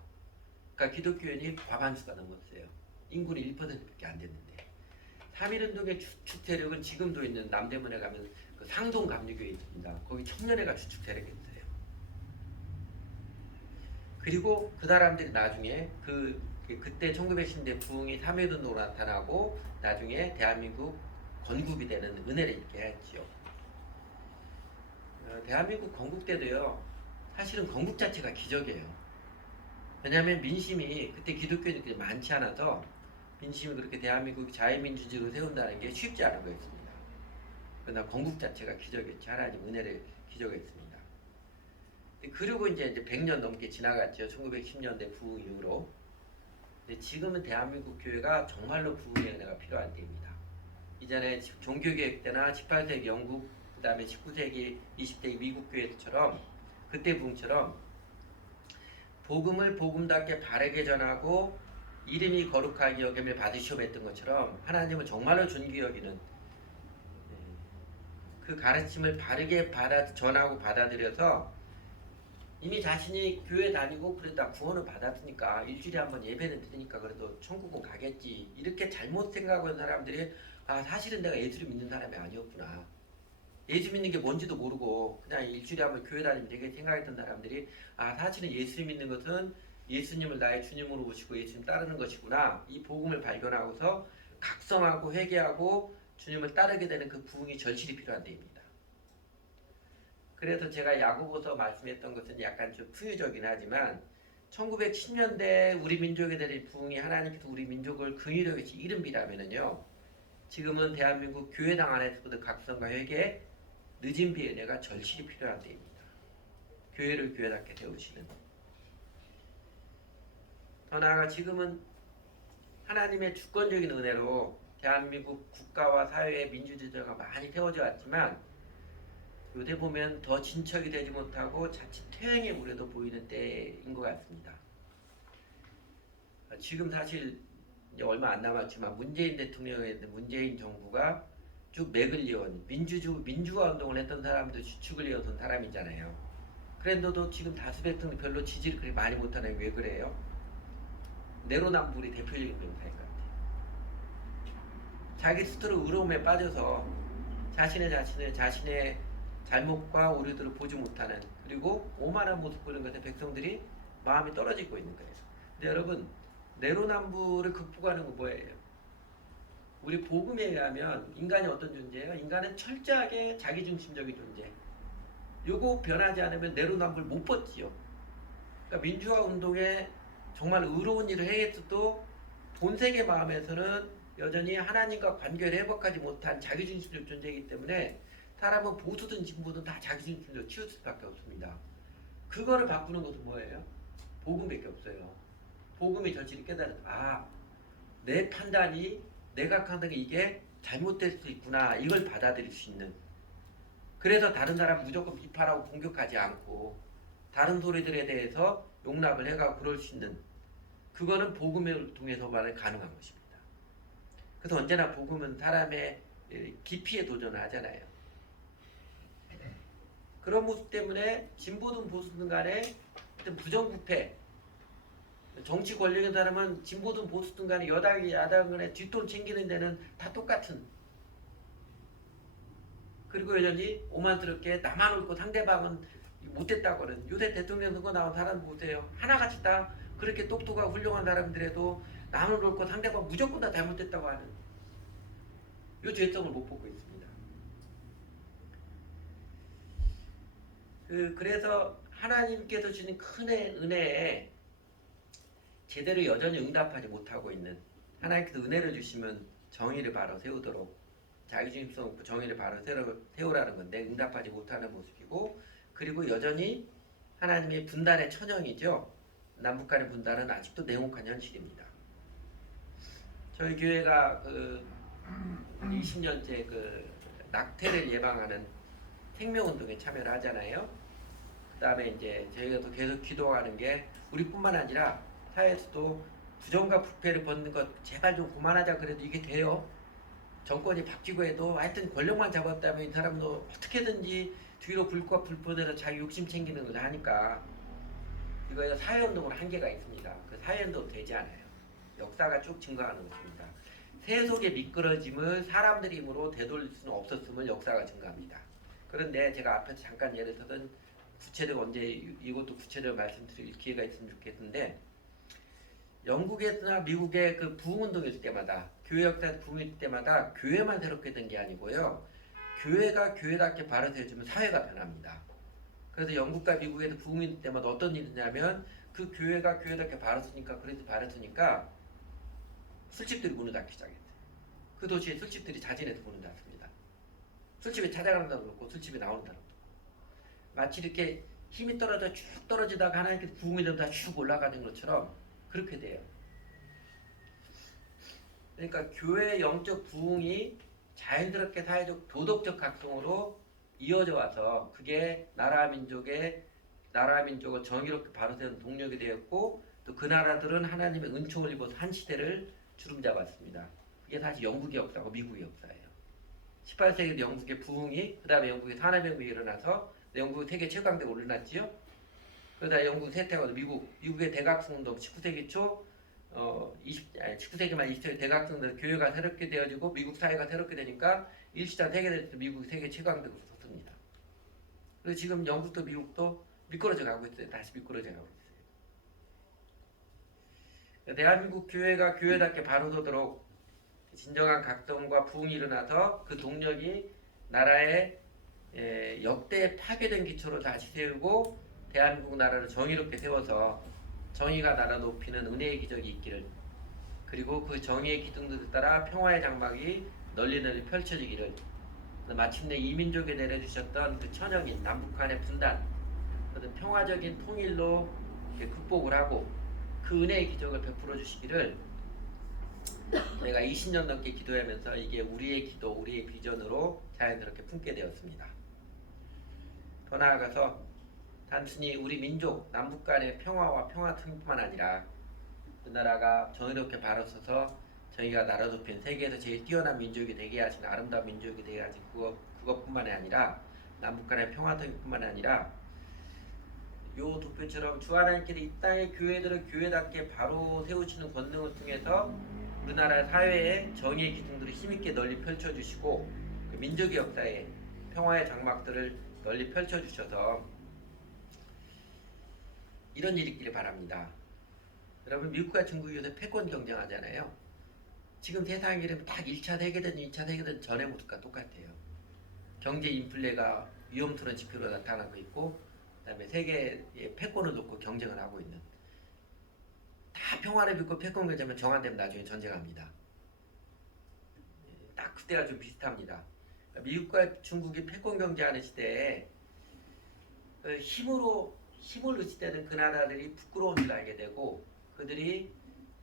그러니까 기독교인이 과반수가 넘었어요. 인구는 1%밖에 안 됐는데 3.1운동의 주축 세력은 지금도 있는 남대문에 가면 그 상동 감리교회 있습니다. 거기 청년회가 주축 세력이었어요. 그리고 그 사람들이 나중에 그때 1910년대 부흥이 3.1운동으로 나타나고 나중에 대한민국 건국이 되는 은혜를 있게 했지요. 대한민국 건국 때도요. 사실은 건국 자체가 기적이에요. 왜냐하면 민심이 그때 기독교인이 그렇게 많지 않아서 민심이 그렇게 대한민국 자유민주주의로 세운다는 게 쉽지 않은 거였습니다. 그러나 건국 자체가 기적이었죠. 하나님 은혜를 기적했습니다. 그리고 이제 100년 넘게 지나갔죠. 1910년대 부흥 이후로. 근데 지금은 대한민국 교회가 정말로 부흥의 은혜가 필요한 때입니다. 이전에 종교개혁 때나 18세기 영국, 그 다음에 19세기, 20세기 미국 교회처럼 그때 부흥처럼 복음을 복음답게 바르게 전하고 이름이 거룩하게 여김을 받으시오 했던 것처럼 하나님은 정말로 존귀 여기는 그 가르침을 바르게 전하고 받아들여서 이미 자신이 교회 다니고 그랬다 구원을 받았으니까 일주일에 한 번 예배는 드리니까 그래도 천국은 가겠지. 이렇게 잘못 생각하는 사람들이 아 사실은 내가 예수를 믿는 사람이 아니었구나. 예수 믿는 게 뭔지도 모르고 그냥 일주일에 한 번 교회 다니면 되게 생각했던 사람들이 아 사실은 예수를 믿는 것은 예수님을 나의 주님으로 모시고 예수님 따르는 것이구나. 이 복음을 발견하고서 각성하고 회개하고 주님을 따르게 되는 그 부흥이 절실히 필요한 때입니다. 그래서 제가 야고보서 말씀했던 것은 약간 좀 풍유적이긴 하지만 1910년대 우리 민족에 대한 부흥이 하나님께서 우리 민족을 긍휼히 여기시 이른 비라면은요. 지금은 대한민국 교회당 안에서도 각성과 회개, 늦은 비의 은혜가 절실히 필요한 때입니다. 교회를 교회답게 세우시는. 더 나아가 지금은 하나님의 주권적인 은혜로 대한민국 국가와 사회의 민주제도가 많이 세워져 왔지만 요새 보면 더 진척이 되지 못하고 자칫 퇴행의 우려도 보이는 때인 것 같습니다. 지금 사실 이제 얼마 안 남았지만 문재인 대통령의 문재인 정부가 쭉 맥을 이어온 민주화 운동을 했던 사람도 주축을 이어선 사람이잖아요. 그런데도 지금 다수백성이 별로 지지를 그렇게 많이 못하는 게 왜 그래요? 내로남불이 대표적인 명사인 것 같아요. 자기 스스로 의로움에 빠져서 자신의 잘못과 오류들을 보지 못하는 그리고 오만한 모습 보는 것에 백성들이 마음이 떨어지고 있는 거예요. 근데 여러분 내로남불을 극복하는 건 뭐예요? 우리 복음에 의하면 인간이 어떤 존재예요? 인간은 철저하게 자기중심적인 존재. 요거 변하지 않으면 내로남불 못 벗지요. 그러니까 민주화 운동에 정말 의로운 일을 행했어도 본세계 마음에서는 여전히 하나님과 관계를 회복하지 못한 자기중심적 존재이기 때문에 사람은 보수든 진보든 다 자기중심적으로 치우칠 수밖에 없습니다. 그거를 바꾸는 것은 뭐예요? 복음밖에 없어요. 복음이 절실히 깨달아서 내 판단이 내가 하는 게 이게 잘못될 수 있구나 이걸 받아들일 수 있는 그래서 다른 사람 무조건 비판하고 공격하지 않고 다른 소리들에 대해서 용납을 해가고 그럴 수 있는 그거는 복음을 통해서만 가능한 것입니다. 그래서 언제나 복음은 사람의 깊이에 도전을 하잖아요. 그런 모습 때문에 진보든 보수든 간에 부정부패 정치 권력인 사람은 진보든 보수든 간에 여당이 야당 간에 뒷돈 챙기는 데는 다 똑같은 그리고 여전히 오만스럽게 나만 옳고 상대방은 못됐다고는 요새 대통령 선거 나온 사람 보세요. 하나같이 다 그렇게 똑똑하고 훌륭한 사람들에도 나만 옳고 상대방 무조건 다 잘못됐다고 하는 요 죄성을 못 보고 있습니다. 그래서 하나님께서 주신 큰 은혜에 제대로 여전히 응답하지 못하고 있는 하나님께서 은혜를 주시면 정의를 바로 세우도록 자기중심성 없고 정의를 바로 세우라는 건데 응답하지 못하는 모습이고 그리고 여전히 하나님의 분단의 천형이죠. 남북 간의 분단은 아직도 냉혹한 현실입니다. 저희 교회가 20년째 낙태를 예방하는 생명운동에 참여를 하잖아요. 그 다음에 이제 저희가 또 계속 기도하는 게 우리뿐만 아니라 사회에서도 부정과 부패를 벗는 것 제발 좀 그만하자 그래도 이게 돼요. 정권이 바뀌고 해도 하여튼 권력만 잡았다면 이 사람도 어떻게든지 뒤로 불과 불포대로 자기 욕심 챙기는 걸 하니까 이거에 사회운동은 한계가 있습니다. 그 사회운동 되지 않아요. 역사가 쭉 증거하는 것입니다. 세속의 미끄러짐을 사람들의 힘으로 되돌릴 수는 없었음을 역사가 증거합니다. 그런데 제가 앞에서 잠깐 예를 들던 구체적 언제 이것도 구체적으로 말씀드릴 기회가 있으면 좋겠는데 영국에서나 미국의 그 부흥운동이 있을 때마다 교회 역사에서 부흥이 있을 때마다 교회만 새롭게 된 게 아니고요. 교회가 교회답게 바로서해주면 사회가 변합니다. 그래서 영국과 미국에서 부흥이 있을 때마다 어떤 일이 있냐면 그 교회가 교회답게 바로서니까 그래서 바로서니까 술집들이 문을 닫기 시작했어요. 그 도시에 술집들이 자진해서 문을 닫습니다. 술집에 찾아가는 사람도 없고 술집에 나오는 사람도 없고 마치 이렇게 힘이 떨어져 쭉 떨어지다가 하나님께서 부흥이 되면 쭉 올라가는 것처럼 그렇게 돼요. 그러니까 교회의 영적 부흥이 자연스럽게 사회적 도덕적 각성으로 이어져 와서 그게 나라와 민족을 정의롭게 바로 세우는 동력이 되었고 또 그 나라들은 하나님의 은총을 입어서 한 시대를 주름잡았습니다. 그게 사실 영국의 역사고 미국의 역사예요. 18세기 영국의 부흥이 그 다음에 영국의 산업혁명이 일어나서 영국이 세계 최강대로 올라났지요. 그러다 영국 세태가 미국의 대각성 운동 19세기 초 19세기 말 20세기 대각성 운동 교회가 새롭게 되어지고 미국 사회가 새롭게 되니까 일시장 세계대전에서 미국이 세계 최강국으로 섰습니다. 그리고 지금 영국도 미국도 미끄러져 가고 있어요. 다시 미끄러져 가고 있어요. 대한민국 교회가 교회답게 바로 서도록 진정한 각성과 부흥이 일어나서 그 동력이 나라의 역대 파괴된 기초로 다시 세우고 대한민국 나라를 정의롭게 세워서 정의가 나라 높이는 은혜의 기적이 있기를, 그리고 그 정의의 기둥들을 따라 평화의 장막이 널리 펼쳐지기를, 마침내 이민족에 내려주셨던 그 천형인 남북한의 분단, 그런 평화적인 통일로 극복을 하고 그 은혜의 기적을 베풀어 주시기를 저희가 20년 넘게 기도하면서 이게 우리의 기도, 우리의 비전으로 자연스럽게 품게 되었습니다. 더 나아가서 단순히 우리 민족 남북 간의 평화와 평화뿐만 아니라 그 나라가 정의롭게 바로 서서 저희가 나라 높인 세계에서 제일 뛰어난 민족이 되게 하신 아름다운 민족이 되게 하신 그것뿐만이 아니라 남북 간의 평화뿐만 아니라 요 도표처럼 주 하나님께서 이 땅의 교회들을 교회답게 바로 세우시는 권능을 통해서 우리나라 사회의 정의의 기둥들을 힘있게 널리 펼쳐주시고 그 민족의 역사에 평화의 장막들을 널리 펼쳐주셔서 이런 일이 있기를 바랍니다. 여러분, 미국과 중국이 요새 패권 경쟁하잖아요. 지금 세상 이름 딱 1차 세계대전, 2차 대전 전의 모습과 똑같아요. 경제 인플레가 위험스러운 지표로 나타나고 있고, 그 다음에 세계의 패권을 놓고 경쟁을 하고 있는, 다 평화를 빚고 패권 경쟁하면 정한되면 나중에 전쟁합니다. 딱 그때가 좀 비슷합니다. 미국과 중국이 패권 경쟁하는 시대에 힘을 의지되는 그 나라들이 부끄러운 줄 알게 되고, 그들이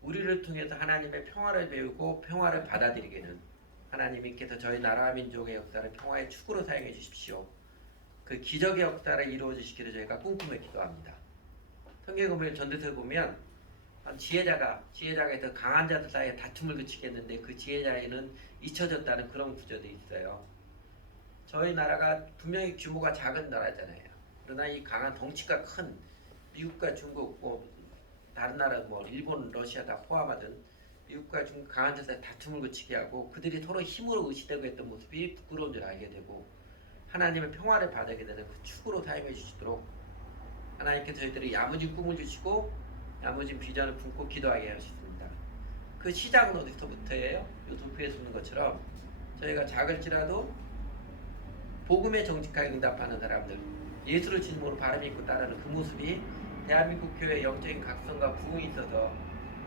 우리를 통해서 하나님의 평화를 배우고 평화를 받아들이게 되는, 하나님께서 저희 나라와 민족의 역사를 평화의 축으로 사용해 주십시오. 그 기적의 역사를 이루어 주시기를 저희가 꿈꾸며 기도합니다. 성경에 보면 전도서에 보면 지혜자가 더 강한 자들 사이에 다툼을 그치겠는데 그 지혜자에는 잊혀졌다는 그런 구절도 있어요. 저희 나라가 분명히 규모가 작은 나라잖아요. 그러나 이 강한 덩치가 큰 미국과 중국, 다른 나라, 일본, 러시아 다 포함하든 미국과 중국 강한 자들 사이에 다툼을 그치게 하고 그들이 서로 힘으로 의지되고 했던 모습이 부끄러운 줄 알게 되고 하나님의 평화를 받게 되는 그 축으로 사용해 주시도록 하나님께서 저희들이 야무진 꿈을 주시고 야무진 비전을 품고 기도하게 하셨습니다. 그 시작은 어디서부터예요? 이 도표에 쓰는 것처럼 저희가 작을지라도 복음에 정직하게 응답하는 사람들, 예수를 진심으로 바람이 있고 따르는 그 모습이 대한민국 교회의 영적인 각성과 부흥이 있어서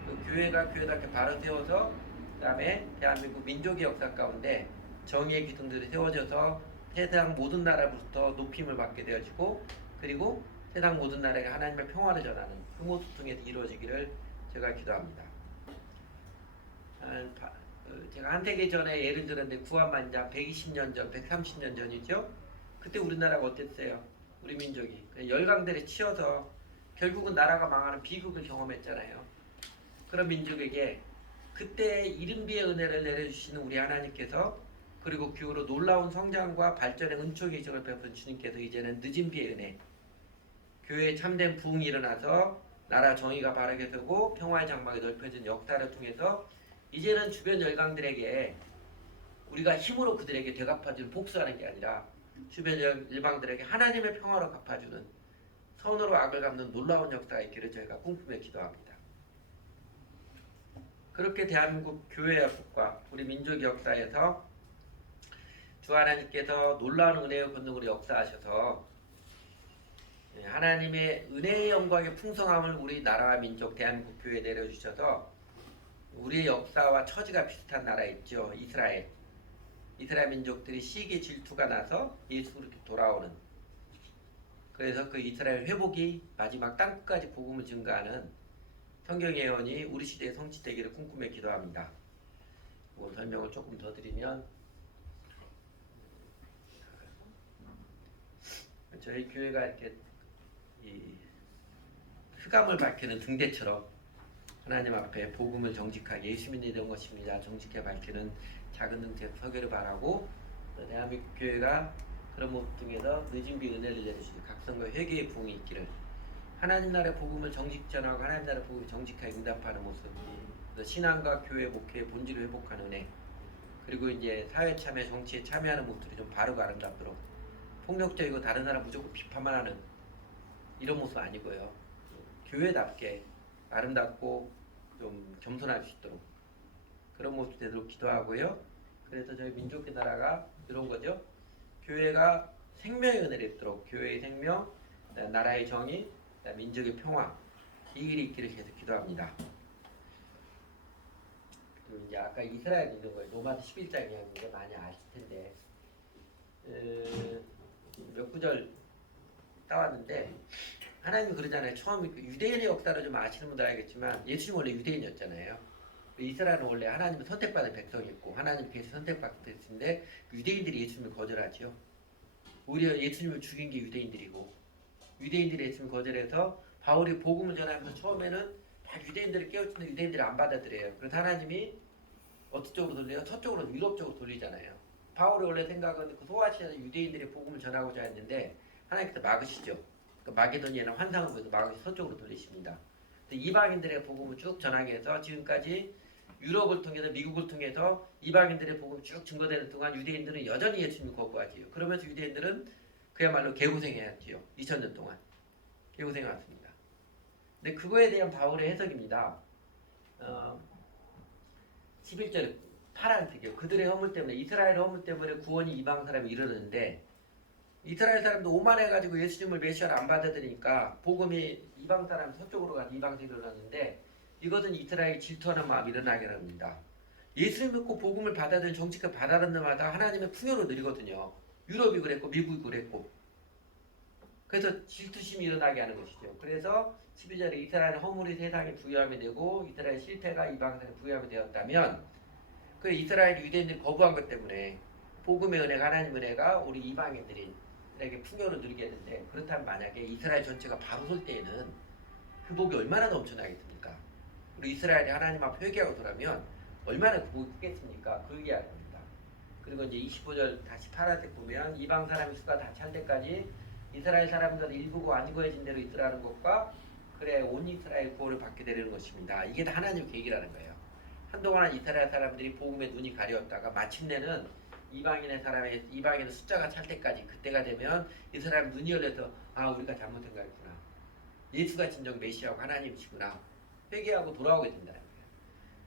그 교회가 교회답게 바로 세워서 그 다음에 대한민국 민족의 역사 가운데 정의의 기둥들이 세워져서 세상 모든 나라로부터 높임을 받게 되어지고 그리고 세상 모든 나라에 하나님의 평화를 전하는 그 모습 통해서 이루어지기를 제가 기도합니다. 제가 한 세기 전에 예를 들었는데 구한만장 120년 전, 130년 전이죠. 그때 우리나라가 어땠어요? 우리 민족이 열강들에 치여서 결국은 나라가 망하는 비극을 경험했잖아요. 그런 민족에게 그때 이른비의 은혜를 내려주시는 우리 하나님께서 그리고 그 후로 놀라운 성장과 발전의 은총의 기적을 베푼 주님께서 이제는 늦은 비의 은혜, 교회에 참된 부흥이 일어나서 나라 정의가 바르게 되고 평화의 장막이 넓혀진 역사를 통해서 이제는 주변 열강들에게 우리가 힘으로 그들에게 되갚아주는 복수하는 게 아니라 주변 열방들에게 하나님의 평화로 갚아주는 선으로 악을 갚는 놀라운 역사가 있기를 저희가 꿈꾸며 기도합니다. 그렇게 대한민국 교회 역사, 우리 민족의 역사에서 주 하나님께서 놀라운 은혜의 권능으로 역사하셔서 하나님의 은혜의 영광의 풍성함을 우리 나라와 민족 대한민국 교회에 내려주셔서 우리의 역사와 처지가 비슷한 나라 있죠. 이스라엘 민족들이 시기 질투가 나서 예수로 돌아오는, 그래서 그 이스라엘 회복이 마지막 땅끝까지 복음을 증가하는 성경 예언이 우리 시대에 성취되기를 꿈꾸며 기도합니다. 설명을 조금 더 드리면 저희 교회가 이렇게 흑암을 밝히는 등대처럼 하나님 앞에 복음을 정직하게 예수 믿는 것입니다. 정직하게 밝히는 작은 등대 서기를 바라고 대한민국 교회가 그런 모습 중에서 늦은 비 은혜를 내주시는 각성과 회개의 부흥이 있기를 하나님 나라의 복음을 정직 전하고 하나님 나라의 복음을 정직하게 응답하는 모습, 그래서 신앙과 교회 목회의 본질을 회복하는 은혜, 그리고 이제 사회 참여 정치에 참여하는 모습들이 좀 바르고 아름답도록, 폭력적이고 다른 사람 무조건 비판만 하는 이런 모습 아니고요. 교회답게 아름답고 좀 겸손할 수 있도록 그런 모습 되도록 기도하고요. 그래서 저희 민족의 나라가 이런 거죠. 교회가 생명의 은혜를 입도록 교회의 생명, 나라의 정의, 민족의 평화 이 일이 있기를 계속 기도합니다. 그리고 이제 아까 이스라엘 있는 거예요. 로마서 11장 이야기인데 많이 아실 텐데 몇 구절 따왔는데 하나님이 그러잖아요. 처음 유대인의 역사를 좀 아시는 분들 알겠지만 예수님 원래 유대인이었잖아요. 이스라엘은 원래 하나님의 선택받은 백성이었고 하나님께서 선택받은 백성인데 유대인들이 예수님을 거절하죠. 오히려 예수님을 죽인 게 유대인들이고 유대인들이 예수님을 거절해서 바울이 복음을 전하면서 처음에는 다 유대인들을 깨우치는데 유대인들이 안 받아들여요. 그래서 하나님이 어떤 쪽으로 돌려요? 서쪽으로 유럽 쪽으로 돌리잖아요. 바울의 원래 생각은 그 소아시아에서 유대인들의 복음을 전하고자 했는데 하나님께서 막으시죠. 그 마게도니아는 환상을 보여서 막으시 서쪽으로 돌리십니다. 이방인들의 복음을 쭉 전하게 해서 지금까지 유럽을 통해서 미국을 통해서 이방인들의 복음이 쭉 증거되는 동안 유대인들은 여전히 예수님을 거부하지요. 그러면서 유대인들은 그야말로 개고생해야지요. 2000년 동안 개고생해왔습니다. 근데 그거에 대한 바울의 해석입니다. 11절 파란색이요. 그들의 허물 때문에 이스라엘 허물 때문에 구원이 이방 사람이 이르는데 이스라엘 사람도 오만해가지고 예수님을 메시아를 안 받아들이니까 복음이 이방 사람 서쪽으로 가서 이방색이 일어났는데 이것은 이스라엘이 질투하는 마음이 일어나게 합니다. 예수님 믿고 복음을 받아들인 정치가 받아들이는 데마다 하나님의 풍요로 느리거든요. 유럽이 그랬고 미국이 그랬고 그래서 질투심이 일어나게 하는 것이죠. 그래서 12절에 이스라엘 허물이 세상에 부유함이 되고 이스라엘 실태가 이방산에 부유함이 되었다면 그 이스라엘 유대인들이 거부한 것 때문에 복음의 은혜가 하나님의 은혜가 우리 이방인들에게 풍요를 누리게 되는데 그렇다면 만약에 이스라엘 전체가 바로 설 때에는 그 복이 얼마나 넘쳐나겠습니까? 우리 이스라엘이 하나님 앞 회개하고 돌아면 얼마나 그 복이 크겠습니까? 그 얘기하는 겁니다. 그리고 이제 25절 다시 파란색 보면 이방 사람의 수가 다 찰 때까지 이스라엘 사람들 일부고 완고해진 대로 있으라는 것과 그래 온 이스라엘 구원을 받게 되는 것입니다. 이게 다 하나님 계획이라는 거예요. 한동안 이스라엘 사람들이 복음에 눈이 가려웠다가 마침내는 이방인의 숫자가 찰 때까지 그때가 되면 이스라엘 눈이 열려서 아 우리가 잘못한 거였구나. 예수가 진정 메시아고 하나님이시구나. 회개하고 돌아오게 된다는 거예요.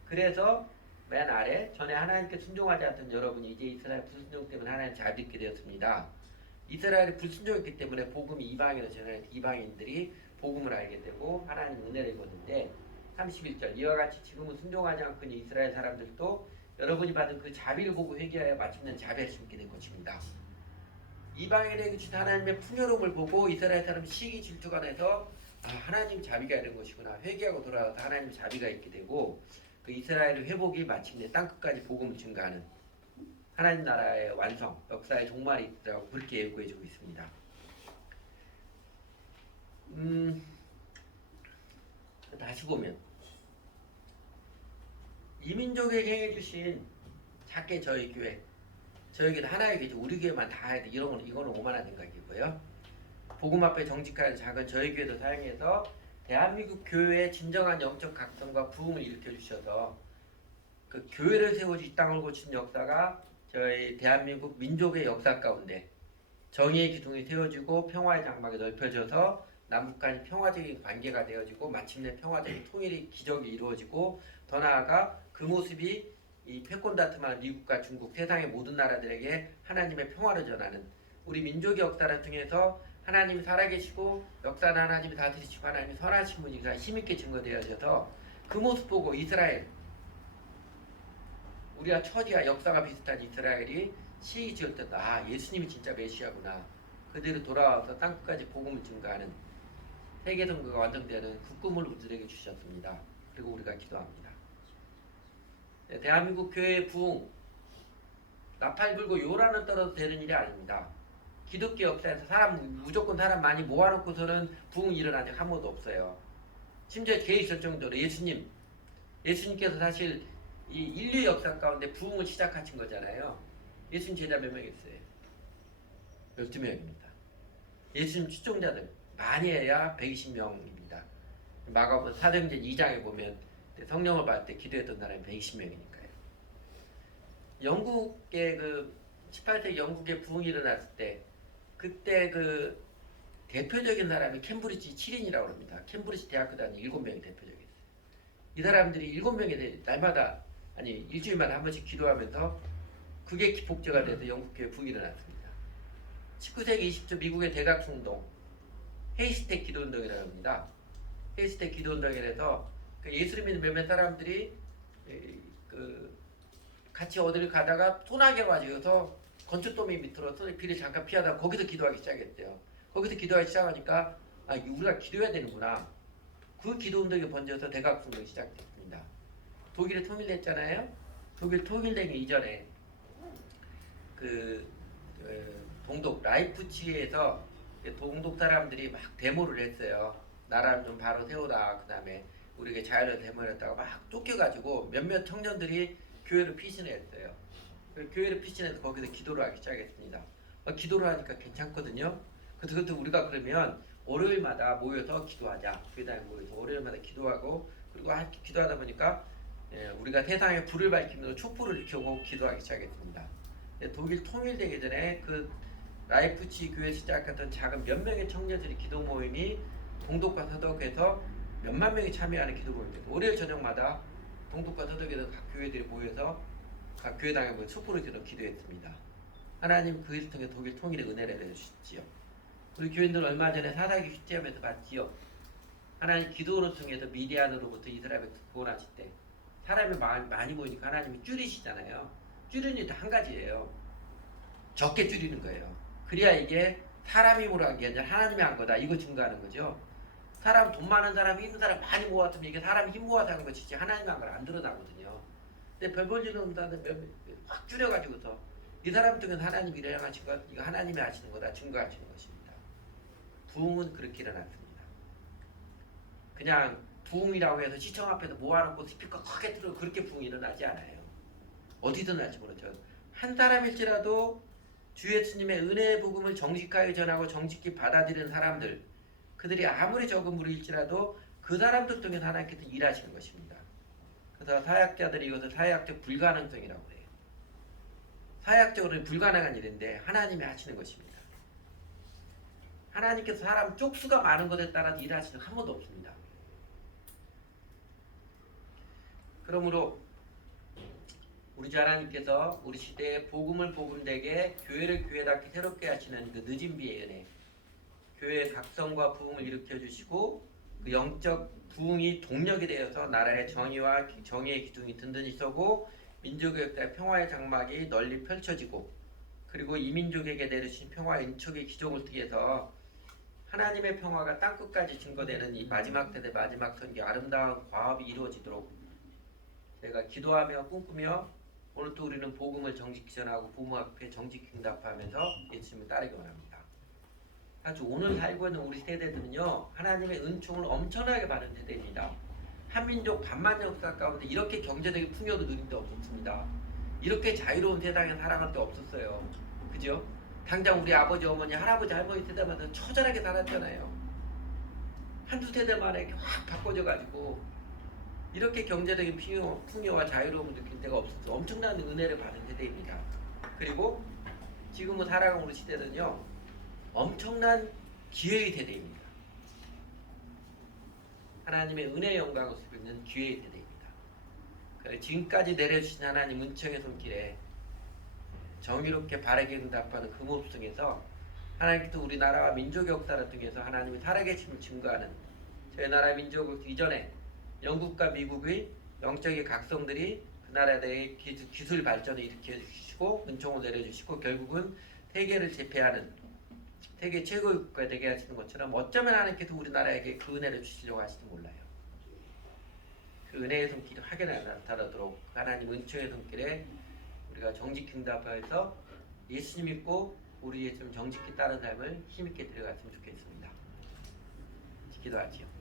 그래서 맨 아래 전에 하나님께 순종하지 않던 여러분이 이제 이스라엘 불순종 때문에 하나님 잘 믿게 되었습니다. 이스라엘이 불순종했기 때문에 복음이 이방인으로 전해서 이방인들이 복음을 알게 되고 하나님 은혜를 입었는데 31절 이와 같이 지금은 순종하지 않거니 이스라엘 사람들도 여러분이 받은 그 자비를 보고 회개하여 마침내 자비를 심게 된 것입니다. 이방인에게 주신 하나님의 풍요로움을 보고 이스라엘 사람 시기 질투가 내서 아 하나님 자비가 이런 것이구나 회개하고 돌아와서 하나님 자비가 있게 되고 그 이스라엘의 회복이 마침내 땅끝까지 복음을 증가하는 하나님 나라의 완성, 역사의 종말이 있더라고 그렇게 예고해주고 있습니다. 다시 보면 이민족에게 행해주신 작게 저희 교회, 저희에게도 하나의 교회, 우리 교회만 다 해야 돼. 이거는 오만한 생각이고요. 복음 앞에 정직한 작은 저희 교회도 사용해서 대한민국 교회의 진정한 영적 각성과 부흥을 일으켜 주셔서 그 교회를 세우지 이 땅을 고친 역사가 저희 대한민국 민족의 역사 가운데 정의의 기둥이 세워지고 평화의 장막이 넓혀져서 남북 간이 평화적인 관계가 되어지고 마침내 평화적인 통일의 기적이 이루어지고 더 나아가 그 모습이 이 패권 다툼하는 미국과 중국 세상의 모든 나라들에게 하나님의 평화를 전하는 우리 민족의 역사를 통해서 하나님이 살아계시고 역사는 하나님이 다스리시고 하나님이 선하신 분이가 힘있게 증거되어져서 그 모습 보고 이스라엘 우리가 처지와 역사가 비슷한 이스라엘이 시기 지을 때도 아 예수님이 진짜 메시아구나 그대로 돌아와서 땅끝까지 복음을 증가하는 세계 선거가 완성되는 그 꿈을 우리들에게 주셨습니다. 그리고 우리가 기도합니다. 네, 대한민국 교회의 부흥 나팔 불고 요란을 떨어도 되는 일이 아닙니다. 기독교 역사에서 무조건 사람 많이 모아놓고서는 부흥이 일어난 적 한 번도 없어요. 심지어 계획 정도로 예수님께서 사실 이 인류 역사 가운데 부흥을 시작하신 거잖아요. 예수님 제자 몇 명 있어요? 12명입니다. 예수님 추종자들 많이 해야 120명입니다. 마가복음 사도행전 2장에 보면 성령을 받을 때 기도했던 사람이 120명이니까요. 영국의 그 18세기 영국의 부흥이 일어났을 때 그때 그 대표적인 사람이 캠브리지 7인이라고 합니다. 캠브리지 대학교 다니는 7명이 대표적이었어요. 이 사람들이 7명이 날마다 아니 일주일마다 한 번씩 기도하면서 그게 기폭제가 돼서 영국교회 부흥이 일어났습니다. 19세기 20초 미국의 대각송동 헤이스텍 기도운동이라고 합니다. 헤이스텍 기도운동이라서 그 예수를 믿는 몇몇 사람들이 그 같이 어디를 가다가 소나기가 와서 건축도미 밑으로 비를 잠깐 피하다가 거기서 기도하기 시작했대요. 거기서 기도하기 시작하니까 우리가 기도해야 되는구나. 그 기도운동이 번져서 대각송동이 시작됐습니다. 독일이 통일됐잖아요. 독일 통일되기 이전에 그 동독 라이프치히에서 동독 사람들이 막 데모를 했어요. 나라를 좀 바로 세우라. 그 다음에 우리에게 자유를 데모했다고 막 쫓겨가지고 몇몇 청년들이 교회를 피신했어요. 교회를 피신해서 거기서 기도를 하기 시작했습니다. 기도를 하니까 괜찮거든요. 그래서 그때 우리가 그러면 월요일마다 모여서 기도하자. 교회당에 모여서 월요일마다 기도하고 그리고 기도하다 보니까 우리가 세상에 불을 밝히면서 촛불을 켜고 기도하기 시작했습니다. 독일 통일되기 전에 그 라이프치 교회 시작했던 작은 몇 명의 청년들의 기도 모임이 동독과 서독에서 몇만 명이 참여하는 기도 모임입니다. 월요일 저녁마다 동독과 서독에서 각 교회들이 모여서 각 교회당에 모여 촛불을 켜서 기도했습니다. 하나님 그 일을 통해 독일 통일의 은혜를 내주시지요. 우리 교인들 얼마 전에 사사기 휴재하면서 봤지요. 하나님 기도를 통해서 미디안으로부터 이스라엘을 구원하실 때 사람이 많이 모이니까 하나님이 줄이시잖아요. 줄이는 게 한 가지예요. 적게 줄이는 거예요. 그래야 이게 사람이 힘으로 한 게 아니라 하나님이 한 거다. 이거 증거하는 거죠. 사람 돈 많은 사람 있는 사람 많이 모았으면 이게 사람이 힘 모아서 한 것이지 하나님이 한 걸 안 드러나거든요. 근데 별볼 일 없는 사람들 확 줄여가지고서 이 사람 중에 하나님이 일어나신 것 이거 하나님이 하시는 거다 증거하시는 것입니다. 부흥은 그렇게 일어났습니다. 그냥 부흥이라고 해서 시청 앞에서 모아놓고 스피커 크게 틀어 그렇게 부흥이 일어나지 않아요. 어디든 날지 모르죠. 한 사람일지라도 주 예수님의 은혜의 복음을 정직하게 전하고 정직히 받아들이는 사람들 그들이 아무리 적은 무리일지라도 그 사람들 통해 하나님께서 일하시는 것입니다. 그래서 사역자들이 이것을 사역적 불가능성이라고 해요. 사역적으로는 불가능한 일인데 하나님이 하시는 것입니다. 하나님께서 사람 쪽수가 많은 것에 따라서 일하시는 한 번도 없습니다. 그러므로 우리 주 하나님께서 우리 시대에 복음을 복음되게 교회를 교회답게 새롭게 하시는 그 늦은 비의 은혜 교회의 각성과 부흥을 일으켜 주시고 그 영적 부흥이 동력이 되어서 나라의 정의와 정의의 기둥이 든든히 서고 민족의 역사의 평화의 장막이 널리 펼쳐지고 그리고 이민족에게 내리신 평화의 인척의 기적을 통해서 하나님의 평화가 땅끝까지 증거되는 이 마지막 세대 마지막 선교 아름다운 과업이 이루어지도록 제가 기도하며 꿈꾸며 오늘 또 우리는 복음을 정직히 전하고 부모 앞에 정직히 응답하면서 예수님을 따르기 원합니다. 아주 오늘 살고 있는 우리 세대들은요 하나님의 은총을 엄청나게 받은 세대입니다. 한민족 반만 역사 가운데 이렇게 경제적인 풍요도 누린 데 없었습니다. 이렇게 자유로운 세상에 살아갈 때 없었어요. 그죠? 당장 우리 아버지 어머니 할아버지 할머니 세대마다 처절하게 살았잖아요. 한두 세대 만에 이렇게 확 바꿔져가지고 이렇게 경제적인 풍요와 자유로움을 느낄 때가 없어서 엄청난 은혜를 받은 세대입니다. 그리고 지금은 살아가는 우리 시대는요 엄청난 기회의 세대입니다. 하나님의 은혜의 영광을 쓰고 있는 기회의 세대입니다. 지금까지 내려주신 하나님 은총의 손길에 정의롭게 바르게 응답하는 그 모습에서 하나님께서 우리나라와 민족의 역사를 통해서 하나님의 살아계심을 증거하는 저희 나라 민족을 이전에 영국과 미국의 영적인 각성들이 그 나라의 기술 발전을 일으켜주시고 은총을 내려주시고 결국은 세계를 제패하는 세계 최고의 국가 되게 하시는 것처럼 어쩌면 하나님께서 우리나라에게 그 은혜를 주시려고 하실지 몰라요. 그 은혜의 손길이 확연하게 나타나도록 하나님 은총의 손길에 우리가 정직히 응답하여서 예수님 믿고 우리 예수님 정직히 따른 삶을 힘있게 들어갔으면 좋겠습니다. 기도하지요.